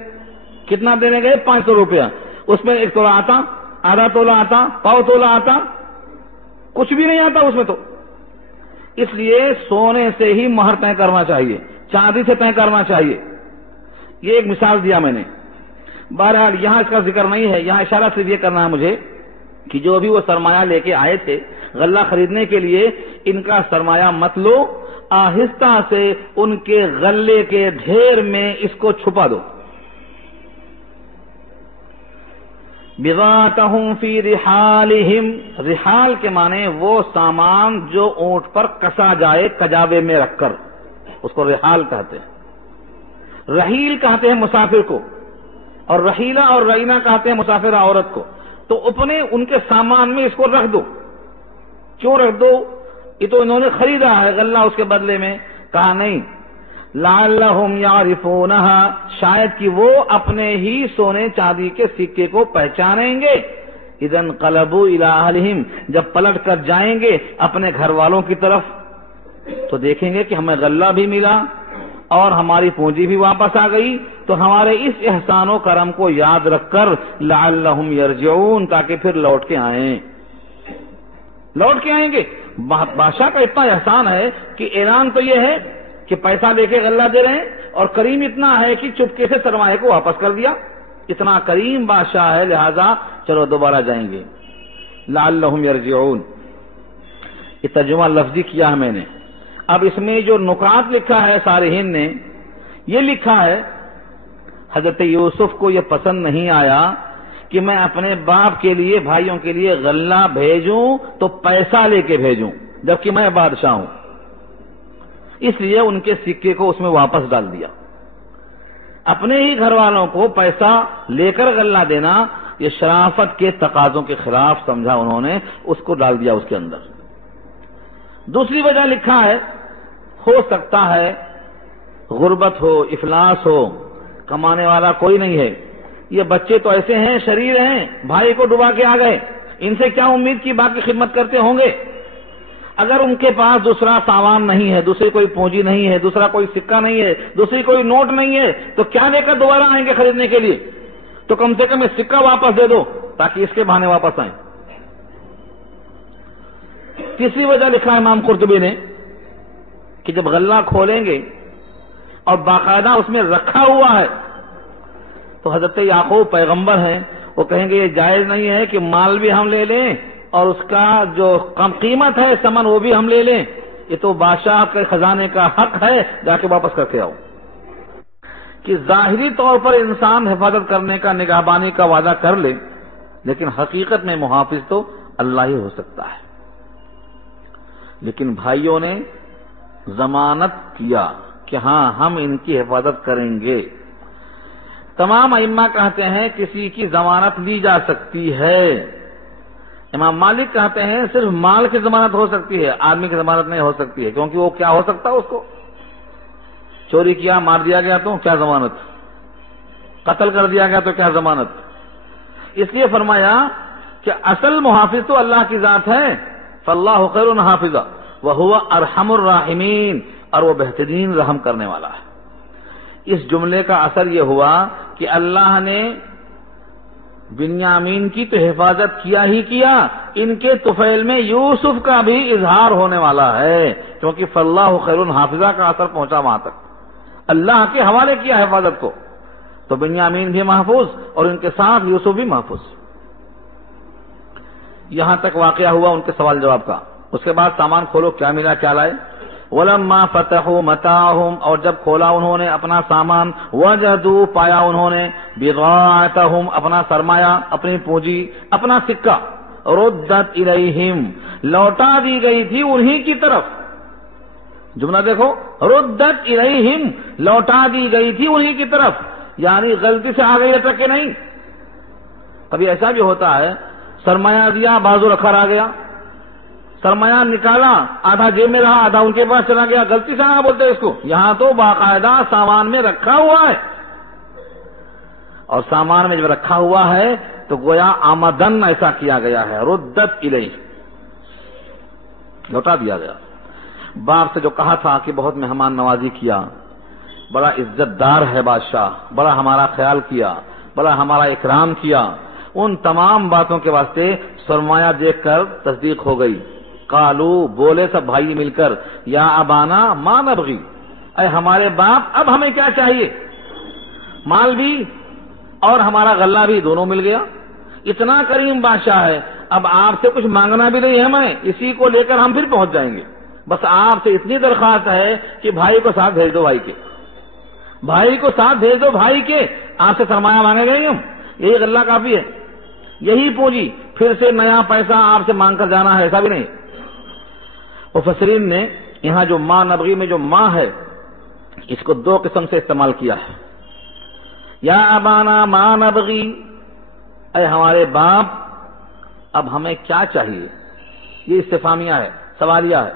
کتنا دینے گئے؟ 500 روپیہ، اس میں 1 تولہ آتا، آدھا تولہ آتا، پاؤ تولہ آتا، کچھ بھی نہیں آتا اس میں تو۔ اس لیے سونے سے ہی مہر طے کرنا چاہیے، چاندی سے طے کرنا چاہیے۔ یہ ایک مثال دیا میں نے، بہرحال یہاں اس کا ذکر نہیں ہے، یہاں اشارہ صرف یہ کرنا ہے مجھے کہ جو بھی وہ سرمایہ لے کے آئے تھے غلہ خریدنے کے لیے، ان کا سرمایہ مت لو، آہستہ سے ان کے غلے کے ڈھیر میں اس کو چھپا دو۔ بِضَاعَتَهُمْ فِي رِحَالِهِمْ، رحال کے معنی وہ سامان جو اونٹ پر کسا جائے کجاوے میں رکھ کر، اس کو رحال کہتے ہیں۔ رحیل کہتے ہیں مسافر کو، اور رحیلہ اور رعینہ کہتے ہیں مسافر عورت کو۔ تو اپنے ان کے سامان میں اس کو رکھ دو۔ کیوں رکھ دو؟ یہ تو انہوں نے خریدا ہے غلہ، اس کے بدلے میں کہا نہیں، لعلہم یعرفونہا، شاید کہ وہ اپنے ہی سونے چاندی کے سکے کو پہچانیں گے۔ اذا انقلبوا الی اہلہم، جب پلٹ کر جائیں گے اپنے گھر والوں کی طرف تو دیکھیں گے کہ ہمیں غلہ بھی ملا اور ہماری پونجی بھی واپس آ گئی، تو ہمارے اس احسان و کرم کو یاد رکھ کر لعلہم یرجعون، تاکہ پھر لوٹ کے آئیں، لوٹ کے آئیں گے۔ بادشاہ کا اتنا احسان ہے کہ اعلان تو یہ ہے کہ پیسہ لے کے غلہ دے رہے ہیں، اور کریم اتنا ہے کہ چپکے سے سرمایہ کو واپس کر دیا، اتنا کریم بادشاہ ہے، لہذا چلو دوبارہ جائیں گے۔ لعلہم یرجعون، یہ ترجمہ لفظی کیا ہے میں نے۔ اب اس میں جو نکات لکھا ہے صارحین نے، یہ لکھا ہے حضرت یوسف کو یہ پسند نہیں آیا کہ میں اپنے باپ کے لیے بھائیوں کے لیے غلہ بھیجوں تو پیسہ لے کے بھیجوں جبکہ میں بادشاہ ہوں، اس لیے ان کے سکے کو اس میں واپس ڈال دیا۔ اپنے ہی گھر والوں کو پیسہ لے کر غلہ دینا یہ شرافت کے تقاضوں کے خلاف سمجھا انہوں نے، اس کو ڈال دیا اس کے اندر۔ دوسری وجہ لکھا ہے، ہو سکتا ہے غربت ہو، افلاس ہو، کمانے والا کوئی نہیں ہے، یہ بچے تو ایسے ہیں، شریر ہیں، بھائی کو ڈبا کے آ گئے، ان سے کیا امید کی باقی خدمت کرتے ہوں گے؟ اگر ان کے پاس دوسرا سامان نہیں ہے، دوسری کوئی پونجی نہیں ہے، دوسرا کوئی سکہ نہیں ہے، دوسری کوئی نوٹ نہیں ہے، تو کیا لے کر دوبارہ آئیں گے خریدنے کے لیے؟ تو کم سے کم یہ سکہ واپس دے دو تاکہ اس کے بہانے واپس آئیں۔ تیسری وجہ لکھا امام قرطبی نے کہ جب غلہ کھولیں گے اور باقاعدہ اس میں رکھا ہوا ہے تو حضرت یعقوب پیغمبر ہیں، وہ کہیں گے یہ جائز نہیں ہے کہ مال بھی ہم لے لیں اور اس کا جو کم قیمت ہے ثمن وہ بھی ہم لے لیں، یہ تو بادشاہ کے خزانے کا حق ہے، جا کے واپس کر کے آؤ۔ کہ ظاہری طور پر انسان حفاظت کرنے کا، نگہبانی کا وعدہ کر لے، لیکن حقیقت میں محافظ تو اللہ ہی ہو سکتا ہے۔ لیکن بھائیوں نے ضمانت کیا کہ ہاں ہم ان کی حفاظت کریں گے۔ تمام ائمہ کہتے ہیں کسی کی ضمانت لی جا سکتی ہے۔ امام مالک کہتے ہیں صرف مال کی ضمانت ہو سکتی ہے، آدمی کی ضمانت نہیں ہو سکتی ہے، کیونکہ وہ کیا ہو سکتا ہے، اس کو چوری کیا مار دیا گیا تو کیا ضمانت، قتل کر دیا گیا تو کیا ضمانت۔ اس لیے فرمایا کہ اصل محافظ تو اللہ کی ذات ہے، فاللہ خیر حافظا وہو ارحم الراحمین، اور وہ بہترین رحم کرنے والا ہے۔ اس جملے کا اثر یہ ہوا کہ اللہ نے بنیامین کی تو حفاظت کیا ہی کیا، ان کے طفیل میں یوسف کا بھی اظہار ہونے والا ہے، کیونکہ فاللہ خیر حافظہ کا اثر پہنچا وہاں تک، اللہ کے حوالے کیا حفاظت کو، تو بنیامین بھی محفوظ اور ان کے ساتھ یوسف بھی محفوظ۔ یہاں تک واقعہ ہوا ان کے سوال جواب کا۔ اس کے بعد سامان کھولو، کیا ملا کیا لائے؟ وَلَمَّا فَتَحُوا مَتَاعَهُمْ، اور جب کھولا انہوں نے اپنا سامان، وَجَدُوا، پایا انہوں نے، بِضَاعَتَهُمْ، اپنا سرمایہ، اپنی پونجی، اپنا سکہ، رُدَّتْ إِلَيْهِمْ، لوٹا دی گئی تھی انہی کی طرف۔ جملہ دیکھو، رُدَّتْ إِلَيْهِمْ، لوٹا دی گئی تھی انہی کی طرف، یعنی غلطی سے آ گئی اٹک کے نہیں۔ کبھی ایسا بھی ہوتا ہے سرمایہ دیا، بازو رکھا رہ گیا، سرمایہ نکالا، آدھا جیب میں رہا، آدھا ان کے پاس چلا گیا، غلطی سے نہ بولتے اس کو، یہاں تو باقاعدہ سامان میں رکھا ہوا ہے، اور سامان میں جب رکھا ہوا ہے تو گویا آمدن ایسا کیا گیا ہے، ردت الیہ، لوٹا دیا گیا۔ باپ سے جو کہا تھا کہ بہت مہمان نوازی کیا، بڑا عزت دار ہے بادشاہ، بڑا ہمارا خیال کیا، بڑا ہمارا اکرام کیا، ان تمام باتوں کے واسطے سرمایہ دیکھ کر تصدیق ہو گئی۔ قالو، بولے سب بھائی مل کر، یا ابانا ما نبغی، اے ہمارے باپ اب ہمیں کیا چاہیے، مال بھی اور ہمارا غلہ بھی دونوں مل گیا، اتنا کریم بادشاہ ہے، اب آپ سے کچھ مانگنا بھی نہیں ہے ہمیں، اسی کو لے کر ہم پھر پہنچ جائیں گے، بس آپ سے اتنی درخواست ہے کہ بھائی کو ساتھ بھیج دو، بھائی کے بھائی کو ساتھ بھیج دو، بھائی کے آپ سے سرمایہ مانگے گئے ہم، یہی غلہ کافی ہے، یہی پونجی، پھر سے نیا پیسہ آپ سے مانگ کر جانا ہے، ایسا بھی نہیں۔ مفسرین نے یہاں جو ماں نبغی میں جو ماں ہے اس کو دو قسم سے استعمال کیا ہے، یا ابانا ماں نبغی، اے ہمارے باپ اب ہمیں کیا چاہیے، یہ استفہامیہ ہے، سوالیہ ہے،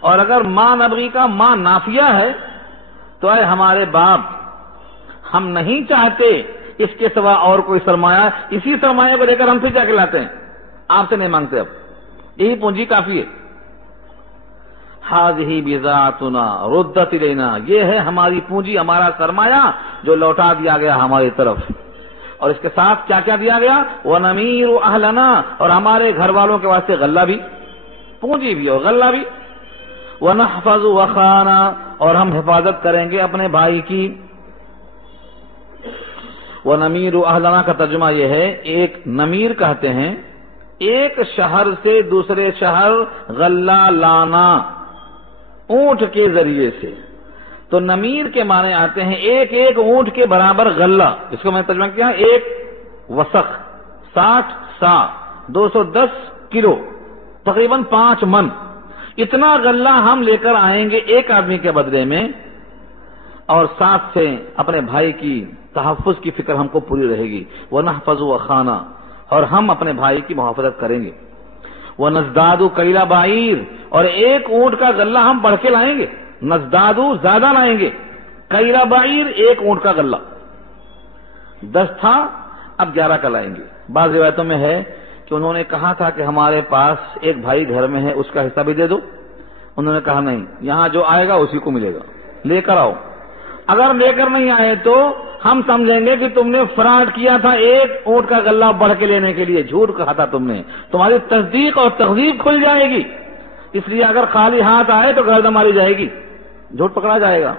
اور اگر ماں نبغی کا ماں نافیہ ہے تو اے ہمارے باپ ہم نہیں چاہتے اس کے سوا اور کوئی سرمایہ، اسی سرمایہ کو لے کر ہم پھر جا کے لاتے ہیں، آپ سے نہیں مانگتے، اب یہی پونجی کافی ہے۔ ہذہ بضاعتنا ردت الینا، یہ ہے ہماری پونجی، ہمارا سرمایہ جو لوٹا دیا گیا ہماری طرف، اور اس کے ساتھ کیا کیا دیا گیا، ونمیر اہلنا، اور ہمارے گھر والوں کے واسطے غلہ بھی، پونجی بھی اور غلہ بھی، ونحفظ اخانا، اور ہم حفاظت کریں گے اپنے بھائی کی۔ ونمیر اہلنا کا ترجمہ یہ ہے، ایک نمیر کہتے ہیں ایک شہر سے دوسرے شہر غلہ لانا اونٹ کے ذریعے سے، تو نمیر کے معنی آتے ہیں ایک ایک اونٹ کے برابر غلہ، اس کو میں نے ترجمہ کیا ایک وسق، 60 سا 210 کلو تقریباً 5 من اتنا غلہ ہم لے کر آئیں گے ایک آدمی کے بدلے میں، اور ساتھ سے اپنے بھائی کی تحفظ کی فکر ہم کو پوری رہے گی. وَنَحْفَظُ أَخَانَا، اور ہم اپنے بھائی کی محافظت کریں گے. وَنَزْدَادُ كَيْلَ بَعِيرٍ، اور ایک اونٹ کا غلہ ہم بڑھ کے لائیں گے. نزدادو زیادہ لائیں گے، کیلا بعیر ایک اونٹ کا غلہ 10 تھا اب 11 کا لائیں گے. بعض روایتوں میں ہے کہ انہوں نے کہا تھا کہ ہمارے پاس ایک بھائی گھر میں ہے اس کا حصہ بھی دے دو. انہوں نے کہا نہیں، یہاں جو آئے گا اسی کو ملے گا، لے کر آؤ. اگر لے کر نہیں آئے تو ہم سمجھیں گے کہ تم نے فراڈ کیا تھا، ایک اونٹ کا غلہ بڑھ کے لینے کے لیے جھوٹ کہا تھا تم نے، تمہاری تصدیق اور تکذیب کھل جائے گی. اس لیے اگر خالی ہاتھ آئے تو گردن ماری جائے گی، جھوٹ پکڑا جائے گا.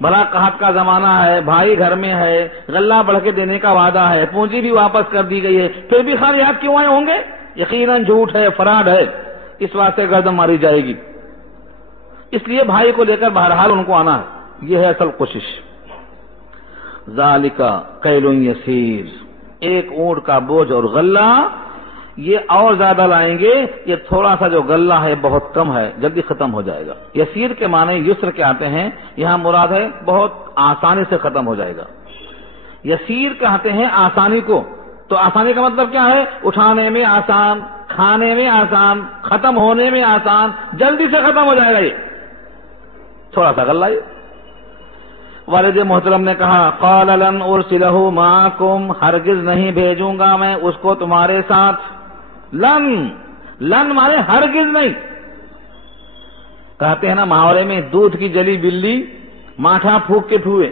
بھلا قحط کا زمانہ ہے، بھائی گھر میں ہے، غلہ بڑھ کے دینے کا وعدہ ہے، پونجی بھی واپس کر دی گئی ہے، پھر بھی خالی ہاتھ کیوں آئے ہوں گے؟ یقیناً جھوٹ ہے، فراڈ ہے، اس واسطے گردن ماری جائے گی. اس لیے بھائی کو لے کر بہرحال ان کو آنا ہے، یہ ہے اصل کوشش. ذالک کیل یسیر، ایک اونٹ کا بوجھ اور غلہ یہ اور زیادہ لائیں گے، یہ تھوڑا سا جو غلہ ہے بہت کم ہے، جلدی ختم ہو جائے گا. یسیر کے معنی یسر کے آتے ہیں، یہاں مراد ہے بہت آسانی سے ختم ہو جائے گا. یسیر کہتے ہیں آسانی کو، تو آسانی کا مطلب کیا ہے؟ اٹھانے میں آسان، کھانے میں آسان، ختم ہونے میں آسان، جلدی سے ختم ہو جائے گا. یہ تھوڑا سا غلہ. والد محترم نے کہا قال لن ارسلہ معکم، ہرگز نہیں بھیجوں گا میں اس کو تمہارے ساتھ. لن مانے ہرگز نہیں. کہتے ہیں نا محاورے میں دودھ کی جلی بلی ماٹھا پھونک کے پھوئے،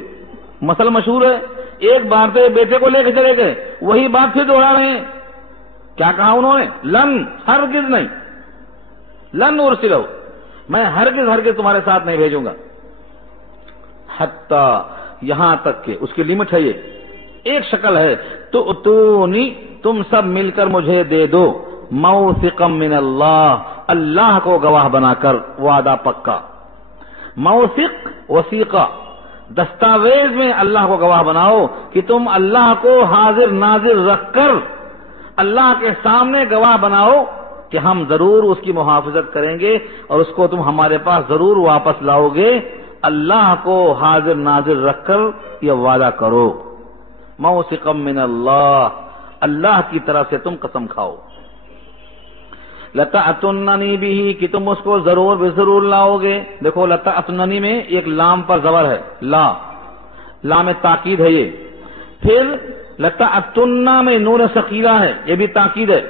مثل مشہور ہے. ایک بار تو بیٹے کو لے کے چلے گئے، وہی بات پھر دوہرا رہے ہیں. کیا کہا انہوں نے؟ لن، ہرگز نہیں. لن ارسلہ، میں ہرگز تمہارے ساتھ نہیں بھیجوں گا. حتی، یہاں تک کہ اس کی لمٹ ہے، یہ ایک شکل ہے. تو اتونی، تم سب مل کر مجھے دے دو، موثقا من اللہ، اللہ کو گواہ بنا کر، وعدہ پکا. موثق، وثیقہ، دستاویز میں اللہ کو گواہ بناؤ کہ تم اللہ کو حاضر ناظر رکھ کر اللہ کے سامنے گواہ بناؤ کہ ہم ضرور اس کی محافظت کریں گے اور اس کو تم ہمارے پاس ضرور واپس لاؤ گے. اللہ کو حاضر ناظر رکھ کر یہ وعدہ کرو. موثقا من اللہ، اللہ کی طرف سے تم قسم کھاؤ. لتأتوننی بہ، کہ تم اس کو ضرور بضرور لاؤ گے. دیکھو لتأتوننی میں ایک لام پر زبر ہے، لام تاکید ہے یہ. پھر لتأتون میں نون ثقیلہ ہے، یہ بھی تاکید ہے.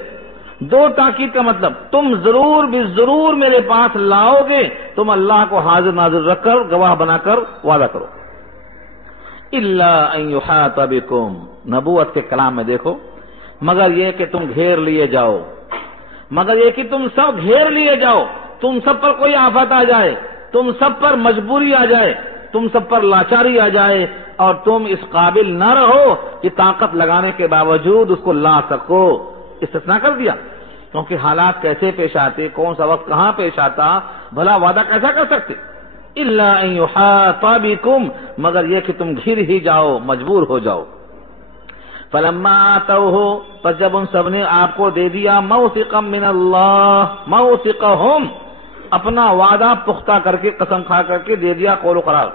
دو تاکید کا مطلب تم ضرور بضرور میرے پاس لاؤ گے، تم اللہ کو حاضر ناظر رکھ کر گواہ بنا کر وعدہ کرو. الا ان یحاط بکم، نبوت کے کلام میں دیکھو، مگر یہ کہ تم گھیر لیے جاؤ، مگر یہ کہ تم سب گھیر لیے جاؤ، تم سب پر کوئی آفت آ جائے، تم سب پر مجبوری آ جائے، تم سب پر لاچاری آ جائے اور تم اس قابل نہ رہو کہ طاقت لگانے کے باوجود اس کو لا سکو. استثناء کر دیا کیونکہ حالات کیسے پیش آتے، کون سا وقت کہاں پیش آتا، بھلا وعدہ کیسا کر سکتے. الا ان یحاط بکم، مگر یہ کہ تم گھر ہی جاؤ، مجبور ہو جاؤ. فلما آتوہ، پس جب ان سب نے آپ کو دے دیا، موثقا من اللہ، موثقہم، اپنا وعدہ پختہ کر کے قسم کھا کر کے دے دیا، قول و قرار.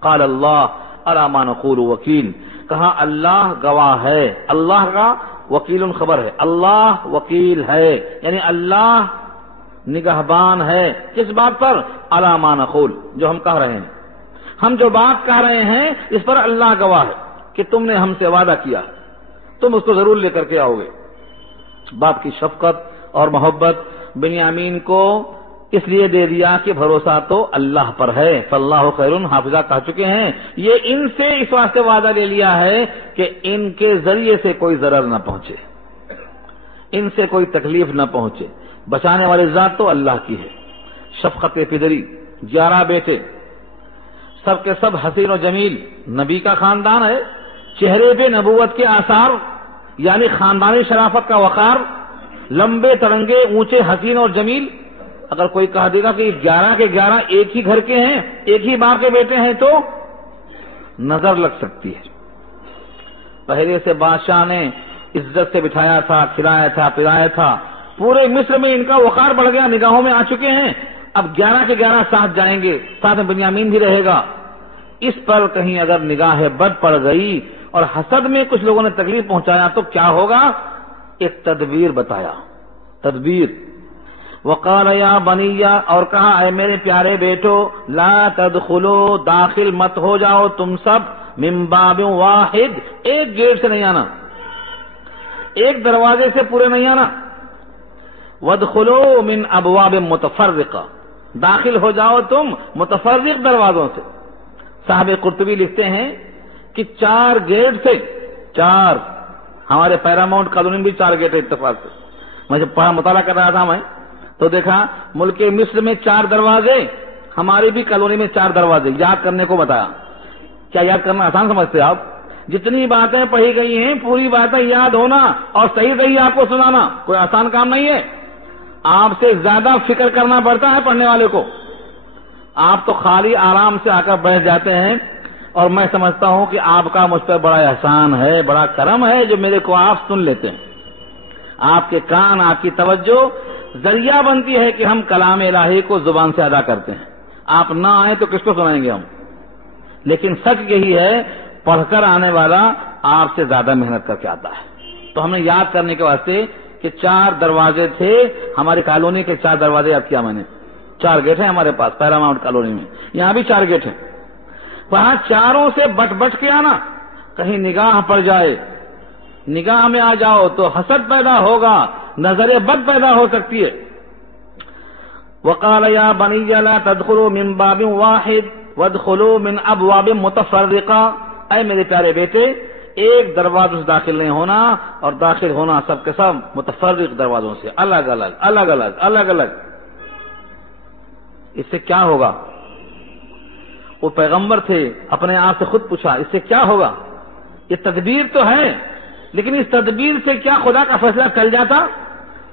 قال اللہ علی ما نقول وکیل، کہا اللہ گواہ ہے، اللہ کا وکیل خبر ہے، اللہ وکیل ہے، یعنی اللہ نگہبان ہے. کس بات پر؟ علی ما نقول، جو ہم کہہ رہے ہیں، ہم جو بات کہہ رہے ہیں اس پر اللہ گواہ ہے کہ تم نے ہم سے وعدہ کیا، تم اس کو ضرور لے کر کے آؤ گے. باپ کی شفقت اور محبت بنیامین کو اس لیے دے دیا کہ بھروسہ تو اللہ پر ہے. فاللہ خیر حافظہ کہہ چکے ہیں، یہ ان سے اس واسطے وعدہ لے لیا ہے کہ ان کے ذریعے سے کوئی ضرر نہ پہنچے، ان سے کوئی تکلیف نہ پہنچے. بچانے والی ذات تو اللہ کی ہے. شفقت پدری، 11 بیٹے، سب کے سب حسین و جمیل، نبی کا خاندان ہے، چہرے پہ نبوت کے آثار یعنی خاندانی شرافت کا وقار، لمبے ترنگے، اونچے، حسین اور جمیل. اگر کوئی کہہ دے گا کہ 11 کے 11 ایک ہی گھر کے ہیں، ایک ہی باپ کے بیٹے ہیں، تو نظر لگ سکتی ہے. پہلے سے بادشاہ نے عزت سے بٹھایا تھا، کھلایا تھا، پلایا تھا، پورے مصر میں ان کا وقار بڑھ گیا، نگاہوں میں آ چکے ہیں، اب 11 کے 11 ساتھ جائیں گے، ساتھ میں بنیامین بھی رہے گا۔ اس پر کہیں اگر نگاہ بد پڑ گئی اور حسد میں کچھ لوگوں نے تکلیف پہنچایا تو کیا ہوگا؟ ایک تدبیر بتایا، تدبیر۔ وقال یا بنی، اور کہا اے میرے پیارے بیٹو، لا تدخلوا، داخل مت ہو جاؤ تم سب، من باب واحد، ایک گیٹ سے نہیں آنا، ایک دروازے سے پورے نہیں آنا، وادخلوا من ابواب متفرقہ، داخل ہو جاؤ تم متفرق دروازوں سے۔ صاحب قرطبی لکھتے ہیں کہ 4 گیٹ سے، 4، ہمارے پیراماؤنٹ کالونی میں بھی 4 گیٹ ہے اتفاق سے، میں جب پڑھا مطالعہ کر رہا تھا میں تو دیکھا ملک مصر میں 4 دروازے، ہماری بھی کالونی میں 4 دروازے، یاد کرنے کو بتایا۔ کیا یاد کرنا آسان سمجھتے آپ؟ جتنی باتیں پڑھی گئی ہیں پوری باتیں یاد ہونا اور صحیح صحیح آپ کو سنانا کوئی آسان کام نہیں ہے، آپ سے زیادہ فکر کرنا پڑتا ہے پڑھنے والے کو۔ آپ تو خالی آرام سے آ کر بیٹھ جاتے ہیں، اور میں سمجھتا ہوں کہ آپ کا مجھ پر بڑا احسان ہے، بڑا کرم ہے جو میرے کو آپ سن لیتے ہیں۔ آپ کے کان، آپ کی توجہ ذریعہ بنتی ہے کہ ہم کلام الہی کو زبان سے ادا کرتے ہیں۔ آپ نہ آئیں تو کس کو سنائیں گے ہم؟ لیکن سچ یہی ہے، پڑھ کر آنے والا آپ سے زیادہ محنت کر کے آتا ہے۔ تو ہم نے یاد کرنے کے واسطے کہ 4 دروازے تھے، ہماری کالونی کے 4 دروازے یاد کیا میں نے، 4 گیٹ ہیں ہمارے پاس پیراماؤنٹ کالونی میں، یہاں بھی 4 گیٹ ہیں۔ وہاں چاروں سے بٹ کے آنا، کہیں نگاہ پڑ جائے، نگاہ میں آ جاؤ تو حسد پیدا ہوگا، نظر بد پیدا ہو سکتی ہے۔ وقال یا بنی لا تدخلوا من باب واحد وادخلوا من ابواب متفرقہ، اے میرے پیارے بیٹے، ایک دروازے سے داخل نہیں ہونا، اور داخل ہونا سب کے سب متفرق دروازوں سے، الگ الگ الگ الگ الگ الگ۔ اس سے کیا ہوگا؟ وہ پیغمبر تھے، اپنے آپ سے خود پوچھا اس سے کیا ہوگا؟ یہ تدبیر تو ہے، لیکن اس تدبیر سے کیا خدا کا فیصلہ ٹل جاتا؟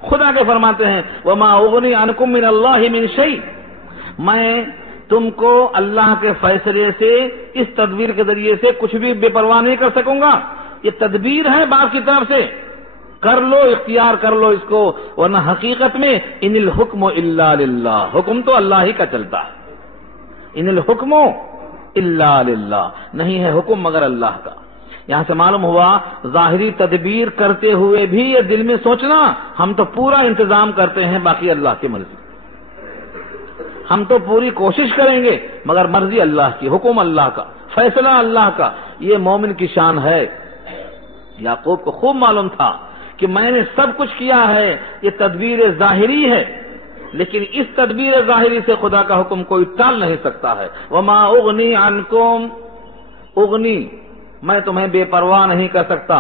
خدا کے فرماتے ہیں وما اغنی عنکم من اللہ من شیء، میں تم کو اللہ کے فیصلے سے، اس تدبیر کے ذریعے سے کچھ بھی بے پرواہ نہیں کر سکوں گا۔ یہ تدبیر ہے باپ کی طرف سے، کر لو، اختیار کر لو اس کو، ورنہ حقیقت میں ان الحکم الا للہ، حکم تو اللہ ہی کا چلتا ہے۔ ان الحکم الا للہ، نہیں ہے حکم مگر اللہ کا۔ یہاں سے معلوم ہوا ظاہری تدبیر کرتے ہوئے بھی یہ دل میں سوچنا ہم تو پورا انتظام کرتے ہیں، باقی اللہ کی مرضی، ہم تو پوری کوشش کریں گے مگر مرضی اللہ کی، حکم اللہ کا، فیصلہ اللہ کا۔ یہ مومن کی شان ہے۔ یعقوب کو خوب معلوم تھا کہ میں نے سب کچھ کیا ہے، یہ تدبیر ظاہری ہے، لیکن اس تدبیر ظاہری سے خدا کا حکم کوئی ٹال نہیں سکتا ہے۔ وما اغنی عنکم، اغنی، میں تمہیں بے پرواہ نہیں کر سکتا،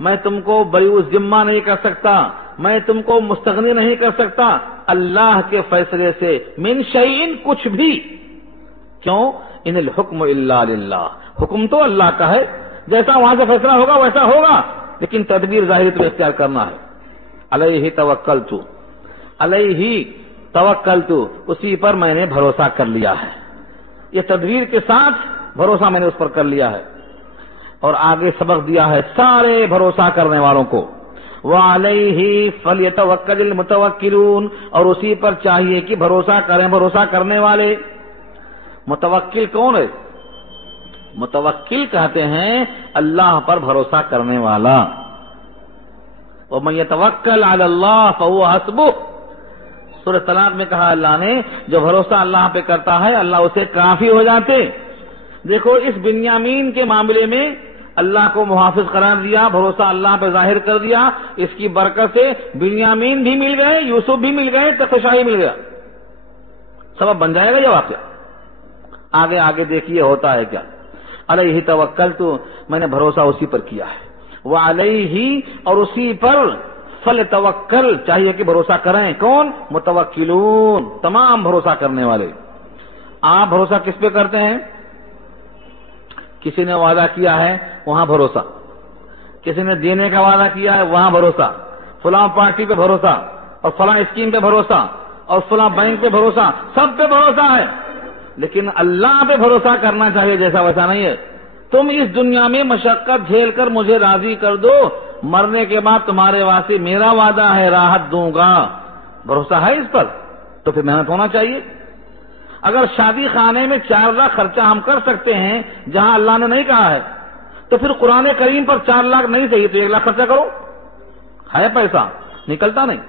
میں تم کو بریء ذمہ نہیں کر سکتا، میں تم کو مستغنی نہیں کر سکتا اللہ کے فیصلے سے، من شیء، کچھ بھی۔ کیوں؟ ان الحکم الا للہ، حکم تو اللہ کا ہے، جیسا وہاں سے فیصلہ ہوگا ویسا ہوگا، لیکن تدبیر ظاہری تو اختیار کرنا ہے۔ علیہ توکلت، علیہ توکلت، اسی پر میں نے بھروسہ کر لیا ہے، یہ تدبیر کے ساتھ بھروسہ میں نے اس پر کر لیا ہے۔ اور آگے سبق دیا ہے سارے بھروسہ کرنے والوں کو، وعلیہ فلیتوکل المتوکلون، اور اسی پر چاہیے کہ بھروسہ کریں بھروسہ کرنے والے۔ متوکل کون ہے؟ متوکل کہتے ہیں اللہ پر بھروسہ کرنے والا۔ ومن یتوکل علی اللہ فہو حسبہ، سورہ طلاق میں کہا اللہ نے جو بھروسہ اللہ پہ کرتا ہے اللہ اسے کافی ہو جاتے۔ دیکھو اس بنیامین کے معاملے میں اللہ کو محافظ قرار دیا، بھروسہ اللہ پہ ظاہر کر دیا، اس کی برکت سے بنیامین بھی مل گئے، یوسف بھی مل گئے، تخت شاہی مل گیا۔ سبب بن جائے گا یہ واقعہ، آگے آگے دیکھیے ہوتا ہے کیا۔ علیہ توکلت، میں نے بھروسہ اسی پر کیا ہے، وعلیہ، اور اسی پر فلتوکل، چاہیے کہ بھروسہ کریں۔ کون؟ متوکلون، تمام بھروسہ کرنے والے۔ آپ بھروسہ کس پہ کرتے ہیں؟ کسی نے وعدہ کیا ہے وہاں بھروسہ، کسی نے دینے کا وعدہ کیا ہے وہاں بھروسہ، فلاں پارٹی پہ بھروسہ، اور فلاں اسکیم پہ بھروسہ، اور فلاں بینک پہ بھروسہ، سب پہ بھروسہ ہے، لیکن اللہ پہ بھروسہ کرنا چاہیے جیسا ویسا نہیں ہے۔ تم اس دنیا میں مشقت جھیل کر مجھے راضی کر دو، مرنے کے بعد تمہارے واسطے میرا وعدہ ہے راحت دوں گا، بھروسہ ہے اس پر؟ تو پھر محنت ہونا چاہیے۔ اگر شادی خانے میں 4 لاکھ خرچہ ہم کر سکتے ہیں جہاں اللہ نے نہیں کہا ہے، تو پھر قرآن کریم پر 4 لاکھ نہیں چاہیے تو 1 لاکھ خرچہ کرو، ہے پیسہ نکلتا نہیں؟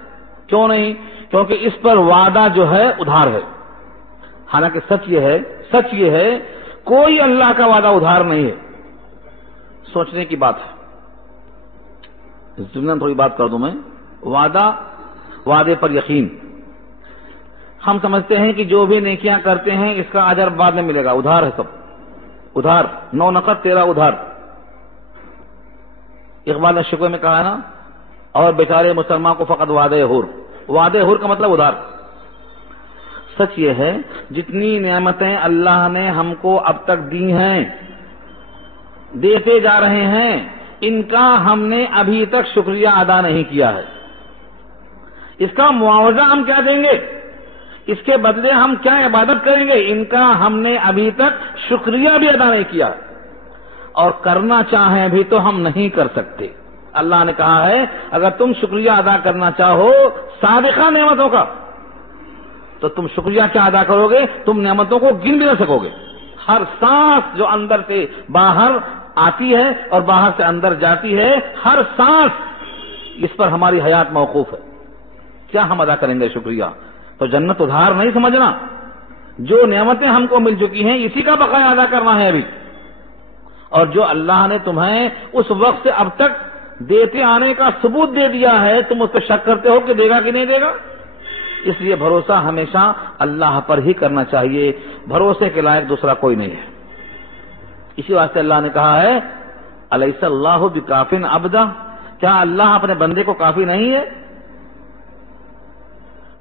کیوں نہیں؟ کیونکہ اس پر وعدہ جو ہے ادھار ہے۔ حالانکہ سچ یہ ہے کوئی اللہ کا وعدہ ادھار نہیں ہے۔ سوچنے کی بات ہے، ضمن تھوڑی بات کر دوں میں۔ وعدے پر یقین، ہم سمجھتے ہیں کہ جو بھی نیکیاں کرتے ہیں اس کا اجر بعد میں ملے گا، ادھار ہے سب، ادھار 9 نقد 13 ادھار۔ اقبال نے شکوے میں کہا ہے نا، اور بیچارے مسلمان کو فقط وعدے حور کا مطلب ادھار۔ سچ یہ ہے جتنی نعمتیں اللہ نے ہم کو اب تک دی ہیں، دیتے جا رہے ہیں، ان کا ہم نے ابھی تک شکریہ ادا نہیں کیا ہے۔ اس کا معاوضہ ہم کیا دیں گے، اس کے بدلے ہم کیا عبادت کریں گے، ان کا ہم نے ابھی تک شکریہ بھی ادا نہیں کیا، اور کرنا چاہیں بھی تو ہم نہیں کر سکتے۔ اللہ نے کہا ہے اگر تم شکریہ ادا کرنا چاہو سابقہ نعمتوں کا تو تم شکریہ کیا ادا کرو گے، تم نعمتوں کو گن بھی نہ سکو گے۔ ہر سانس جو اندر سے باہر آتی ہے اور باہر سے اندر جاتی ہے، ہر سانس اس پر ہماری حیات موقوف ہے، کیا ہم ادا کریں گے شکریہ؟ تو جنت ادھار نہیں سمجھنا، جو نعمتیں ہم کو مل چکی ہیں اسی کا بقایا ادا کرنا ہے ابھی، اور جو اللہ نے تمہیں اس وقت سے اب تک دیتے آنے کا ثبوت دے دیا ہے، تم اس پہ شک کرتے ہو کہ دے گا کہ نہیں دے گا؟ اس لیے بھروسہ ہمیشہ اللہ پر ہی کرنا چاہیے، بھروسے کے لائق دوسرا کوئی نہیں ہے۔ اسی واسطے اللہ نے کہا ہے الیس اللہ بکاف عبدہ، کیا اللہ اپنے بندے کو کافی نہیں ہے؟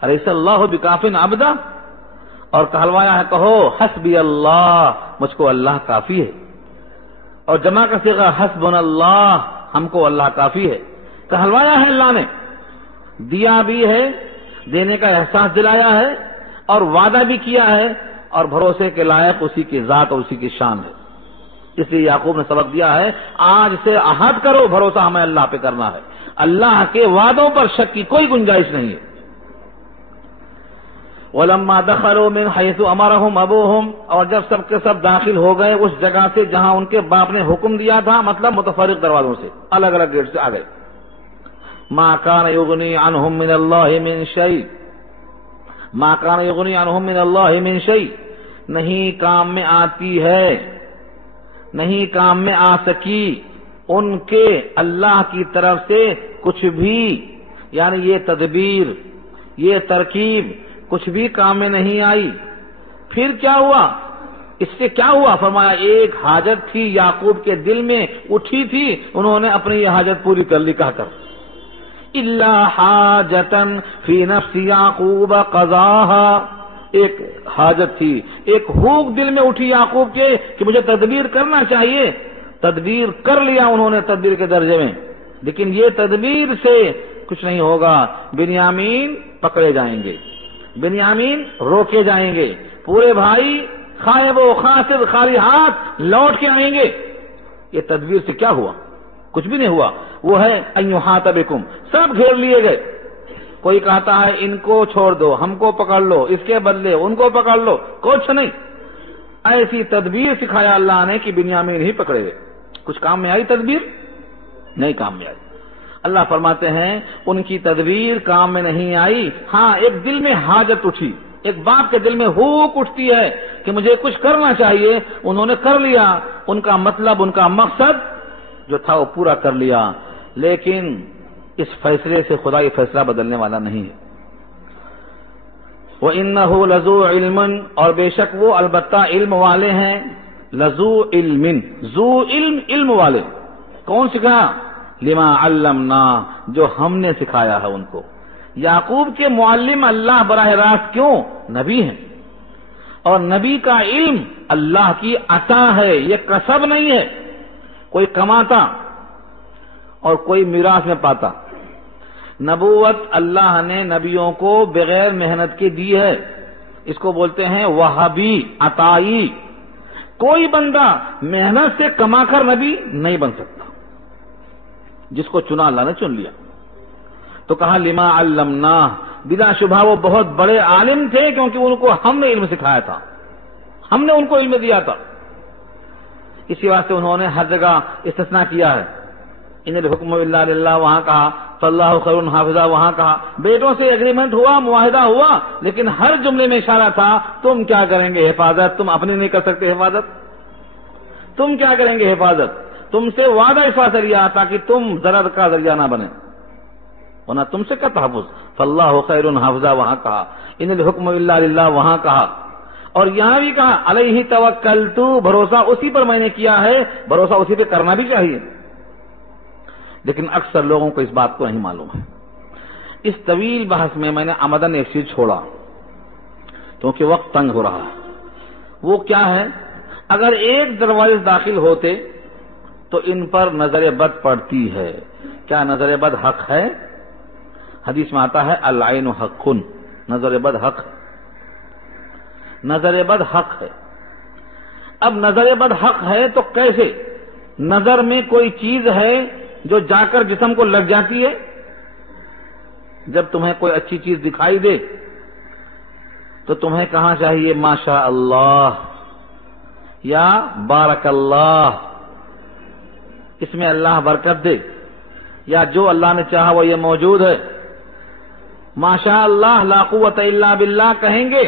الیس اللہ بکاف عبدہ، اور کہلوایا ہے کہو حسبی اللہ، مجھ کو اللہ کافی ہے، اور جمع کا صیغہ حسبنا اللہ، ہم کو اللہ کافی ہے۔ کہلوایا ہے اللہ نے، دیا بھی ہے، دینے کا احساس دلایا ہے، اور وعدہ بھی کیا ہے، اور بھروسے کے لائق اسی کی ذات اور اسی کی شان ہے۔ اس لیے یعقوب نے سبق دیا ہے آج سے عہد کرو، بھروسہ ہمیں اللہ پہ کرنا ہے، اللہ کے وعدوں پر شک کی کوئی گنجائش نہیں ہے۔ وَلَمَّا دَخَلُوا مِنْ حَيْثُ أَمَرَهُمْ أَبُوهُمْ، اور جب سب کے سب داخل ہو گئے اس جگہ سے جہاں ان کے باپ نے حکم دیا تھا، مطلب متفرق دروازوں سے، الگ الگ گیٹ سے آ گئے۔ مَا كَانَ يُغْنِي عَنْهُمْ مِنَ اللَّهِ مِنْ شَيْءٍ، مَا كَانَ يُغْنِي عَنْهُمْ مِنَ اللَّهِ مِنْ شَيْءٍ، نہیں کام میں آتی ہے، نہیں کام میں آ سکی ان کے اللہ کی طرف سے کچھ بھی، یعنی یہ تدبیر، یہ ترکیب کچھ بھی کام میں نہیں آئی۔ پھر کیا ہوا؟ اس سے کیا ہوا؟ فرمایا ایک حاجت تھی یعقوب کے دل میں اٹھی تھی، انہوں نے اپنی یہ حاجت پوری کر لی، کہا کر الا حاجتن فی نفس یعقوب قضاها، ایک حاجت تھی، ایک ہوک دل میں اٹھی یعقوب کے کہ مجھے تدبیر کرنا چاہیے، تدبیر کر لیا انہوں نے تدبیر کے درجے میں، لیکن یہ تدبیر سے کچھ نہیں ہوگا، بنیامین پکڑے جائیں گے، بنیامین روکے جائیں گے، پورے بھائی خائب و خاسر خالی ہاتھ لوٹ کے آئیں گے۔ یہ تدبیر سے کیا ہوا؟ کچھ بھی نہیں ہوا، وہ ہے ان یحاط بکم، سب گھیر لیے گئے۔ کوئی کہتا ہے ان کو چھوڑ دو، ہم کو پکڑ لو، اس کے بدلے ان کو پکڑ لو، کچھ نہیں، ایسی تدبیر سکھایا اللہ نے کہ بنیامین ہی پکڑے گئے۔ کچھ کام میں آئی تدبیر؟ نہیں کام میں آئی۔ اللہ فرماتے ہیں ان کی تدبیر کام میں نہیں آئی، ہاں ایک دل میں حاجت اٹھی، ایک باپ کے دل میں ہوک اٹھتی ہے کہ مجھے کچھ کرنا چاہیے، انہوں نے کر لیا، ان کا مطلب ان کا مقصد جو تھا وہ پورا کر لیا، لیکن اس فیصلے سے خدا یہ فیصلہ بدلنے والا نہیں ہے۔ وَإِنَّهُ لَذُو عِلْمٍ، اور بے شک وہ البتہ علم والے ہیں، لذو علم، ذو علم، علم والے، کون سکھایا؟ لما علمنا، جو ہم نے سکھایا ہے ان کو۔ یعقوب کے معلم اللہ براہ راست کیوں؟ نبی ہیں، اور نبی کا علم اللہ کی عطا ہے، یہ کسب نہیں ہے، کوئی کماتا اور کوئی میراث میں پاتا۔ نبوت اللہ نے نبیوں کو بغیر محنت کے دی ہے، اس کو بولتے ہیں وہابی، عطائی۔ کوئی بندہ محنت سے کما کر نبی نہیں بن سکتا، جس کو چنا اللہ نے چن لیا. تو کہا لما علمنا، بلا شبہ وہ بہت بڑے عالم تھے کیونکہ ان کو ہم نے علم سکھایا تھا، ہم نے ان کو علم دیا تھا. اسی واسطے انہوں نے ہر جگہ استثناء کیا ہے. ان الحکم الا للہ وہاں کہا، فاللہ خیر حافظہ وہاں کہا. بیٹوں سے ایگریمنٹ ہوا، معاہدہ ہوا، لیکن ہر جملے میں اشارہ تھا تم کیا کریں گے حفاظت، تم اپنی نہیں کر سکتے حفاظت، تم کیا کریں گے حفاظت، تم سے وعدہ اس واسطے لیا تاکہ تم ضرر کا ذریعہ نہ بنے، ورنہ تم سے کیا تحفظ. فاللہ خیر حافظہ وہاں کہا، ان الحکم الا للہ وہاں کہا، اور یہاں بھی کہا علیہ توکلت، بھروسہ اسی پر میں نے کیا ہے. بھروسہ اسی پہ کرنا بھی چاہیے، لیکن اکثر لوگوں کو اس بات کو نہیں معلوم ہے. اس طویل بحث میں میں نے عمدن ایک چیز چھوڑا کیونکہ وقت تنگ ہو رہا ہے. وہ کیا ہے؟ اگر ایک دروازے داخل ہوتے تو ان پر نظر بد پڑتی ہے. کیا نظر بد حق ہے؟ حدیث میں آتا ہے العین حق، نظر بد حق ہے، نظر بد حق ہے. اب نظر بد حق ہے تو کیسے؟ نظر میں کوئی چیز ہے جو جا کر جسم کو لگ جاتی ہے. جب تمہیں کوئی اچھی چیز دکھائی دے تو تمہیں کہاں چاہیے ماشاء اللہ یا بارک اللہ، اس میں اللہ برکت دے، یا جو اللہ نے چاہا وہ یہ موجود ہے. ماشاء اللہ لا قوت الا باللہ کہیں گے.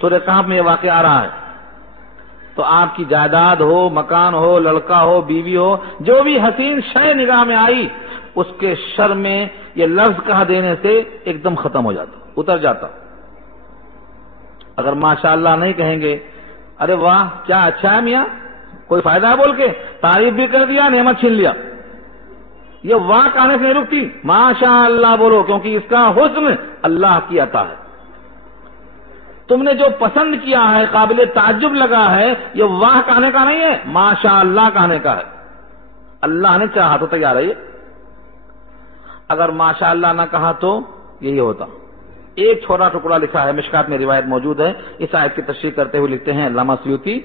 سورہ کہف میں یہ واقعہ آ رہا ہے. تو آپ کی جائیداد ہو، مکان ہو، لڑکا ہو، بیوی ہو، جو بھی حسین شے نگاہ میں آئی، اس کے شر میں یہ لفظ کہہ دینے سے ایک دم ختم ہو جاتا، اتر جاتا. اگر ماشاء اللہ نہیں کہیں گے، ارے واہ کیا اچھا ہے میاں، کوئی فائدہ ہے بول کے تعریف بھی کر دیا، نعمت چھین لیا. یہ واہ کہنے سے نہیں رکتی، ماشاء اللہ بولو، کیونکہ اس کا حسن اللہ کی عطا ہے. تم نے جو پسند کیا ہے، قابل تعجب لگا ہے، یہ واہ کہنے کا نہیں ہے، ماشاء اللہ کہنے کا ہے. اللہ نے چاہا تو تیار ہے. اگر ماشاء اللہ نہ کہا تو یہی ہوتا. ایک چھوٹا ٹکڑا لکھا ہے، مشکات میں روایت موجود ہے، اس آیت کی تشریح کرتے ہوئے لکھتے ہیں علامہ سیوطی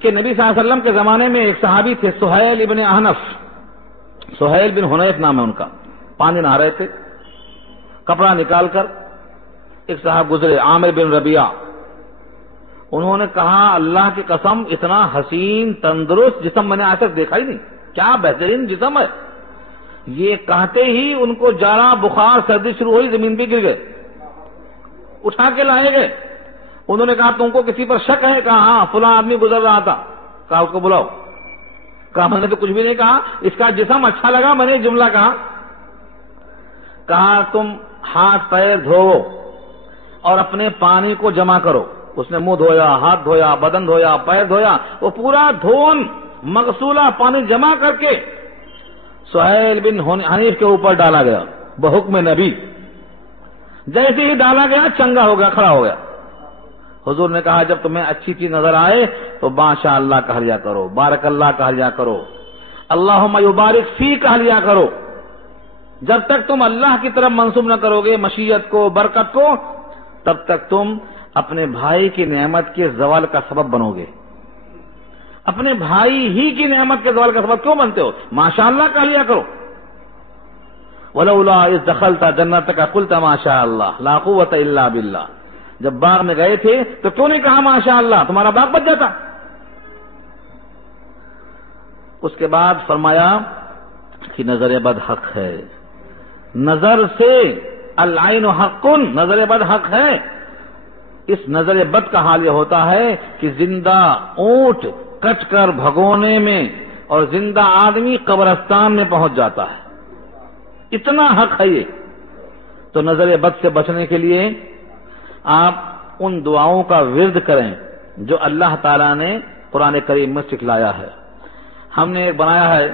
کہ نبی صلی اللہ علیہ وسلم کے زمانے میں ایک صحابی تھے سہیل ابن احنف، سہیل بن حنیف نام ہے ان کا. پانی نہا رہے تھے، کپڑا نکال کر ایک صاحب گزرے عامر بن ربیعہ. انہوں نے کہا اللہ کی قسم اتنا حسین تندرست جسم میں نے آج تک دیکھا ہی نہیں، کیا بہترین جسم ہے. یہ کہتے ہی ان کو جاڑا بخار سردی شروع ہوئی، زمین پہ گر گئے، اٹھا کے لائے گئے. انہوں نے کہا تم کو کسی پر شک ہے؟ کہا ہاں فلاں آدمی گزر رہا تھا. کہا اس کو بلاؤ. کہا میں نے تو کچھ بھی نہیں کہا، اس کا جسم اچھا لگا میں نے جملہ کہا. کہا تم ہاتھ پیر دھو اور اپنے پانی کو جمع کرو. اس نے منہ دھویا، ہاتھ دھویا، بدن دھویا، پیر دھویا، وہ پورا دھون مغسولہ پانی جمع کر کے سہیل بن حنیف کے اوپر ڈالا گیا بحکم نبی. جیسے ہی ڈالا گیا چنگا ہو گیا، کھڑا ہو گیا. حضور نے کہا جب تمہیں اچھی چیز نظر آئے تو ماشاء اللہ کہہ لیا کرو، بارک اللہ کہہ لیا کرو، اللہم یبارک فی کہہ لیا کرو. جب تک تم اللہ کی طرف منسوب نہ کرو گے مشیت کو، برکت کو، تب تک تم اپنے بھائی کی نعمت کے زوال کا سبب بنو گے. اپنے بھائی ہی کی نعمت کے زوال کا سبب کیوں بنتے ہو؟ ماشاء اللہ کہہ لیا کرو. ولولا اذ دخلت جنتک قلت ماشاء اللہ لا قوت الا باللہ. جب باغ میں گئے تھے تو کیوں نہیں کہا ماشاء اللہ، تمہارا باغ بچ جاتا. اس کے بعد فرمایا کہ نظر بد حق ہے. نظر سے العین حق، نظر بد حق ہے. اس نظر بد کا حال یہ ہوتا ہے کہ زندہ اونٹ کٹ کر بھگونے میں اور زندہ آدمی قبرستان میں پہنچ جاتا ہے. اتنا حق ہے یہ. تو نظر بد سے بچنے کے لیے آپ ان دعاؤں کا ورد کریں جو اللہ تعالیٰ نے قرآن کریم میں سکھلایا ہے. ہم نے ایک بنایا ہے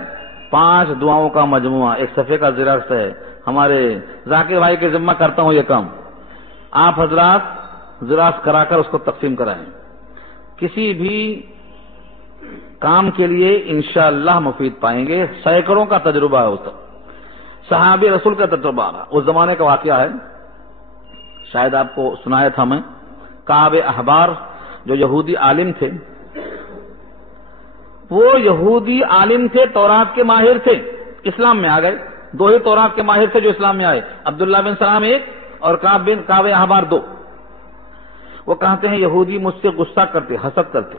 5 دعاؤں کا مجموعہ، ایک صفحے کا زیرکس ہے. ہمارے ذاکر بھائی کے ذمہ کرتا ہوں یہ کام. آپ حضرات زیرکس کرا کر اس کو تقسیم کرائیں. کسی بھی کام کے لیے انشاءاللہ مفید پائیں گے. سینکڑوں کا تجربہ ہے. اس صحابی رسول کا تجربہ رہا. اس زمانے کا واقعہ ہے، شاید آپ کو سنایا تھا میں. کعب احبار جو یہودی عالم تھے، وہ یہودی عالم تھے، تورات کے ماہر تھے. اسلام میں آ گئے. 2 ہی تورات کے ماہر تھے جو اسلام میں آئے, عبداللہ بن سلام ایک اور کعب احبار 2. وہ کہتے ہیں یہودی مجھ سے غصہ کرتے, حسد کرتے,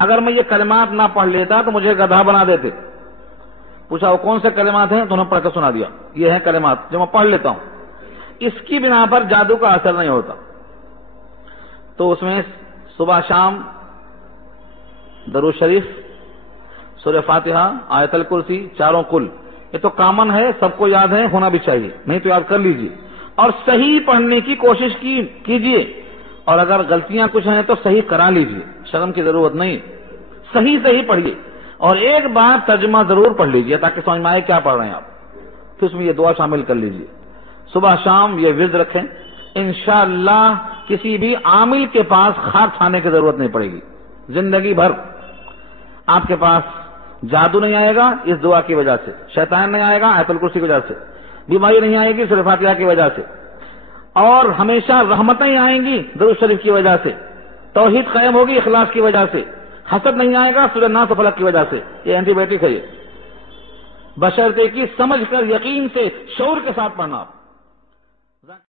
اگر میں یہ کلمات نہ پڑھ لیتا تو مجھے گدھا بنا دیتے. پوچھا وہ کون سے کلمات ہیں, تو انہوں نے پڑھ کر سنا دیا, یہ ہیں کلمات جو میں پڑھ لیتا ہوں. اس کی بنا پر جادو کا اثر نہیں ہوتا. تو اس میں صبح شام درود شریف, سورہ فاتحہ, آیت الکرسی, چاروں کل, یہ تو کامن ہے, سب کو یاد ہے, ہونا بھی چاہیے, نہیں تو یاد کر لیجئے اور صحیح پڑھنے کی کوشش کیجئے, اور اگر غلطیاں کچھ ہیں تو صحیح کرا لیجئے, شرم کی ضرورت نہیں, صحیح پڑھیے, اور ایک بار ترجمہ ضرور پڑھ لیجئے تاکہ سمجھ میں آئے کیا پڑھ رہے ہیں آپ, پھر اس میں یہ دعا شامل کر لیجئے. صبح شام یہ ورد رکھیں, انشاءاللہ کسی بھی عامل کے پاس خاک کھانے کی ضرورت نہیں پڑے گی. زندگی بھر آپ کے پاس جادو نہیں آئے گا اس دعا کی وجہ سے, شیطان نہیں آئے گا آیت الکرسی کی وجہ سے, بیماری نہیں آئے گی سورہ فاتحہ کی وجہ سے, اور ہمیشہ رحمتیں آئیں گی درود شریف کی وجہ سے, توحید قائم ہوگی اخلاص کی وجہ سے, حسد نہیں آئے گا سورہ ناس و فلق کی وجہ سے. یہ اینٹی بائیوٹک ہے, یہ بشرطے کی سمجھ کر یقین سے شعور کے ساتھ پڑھنا.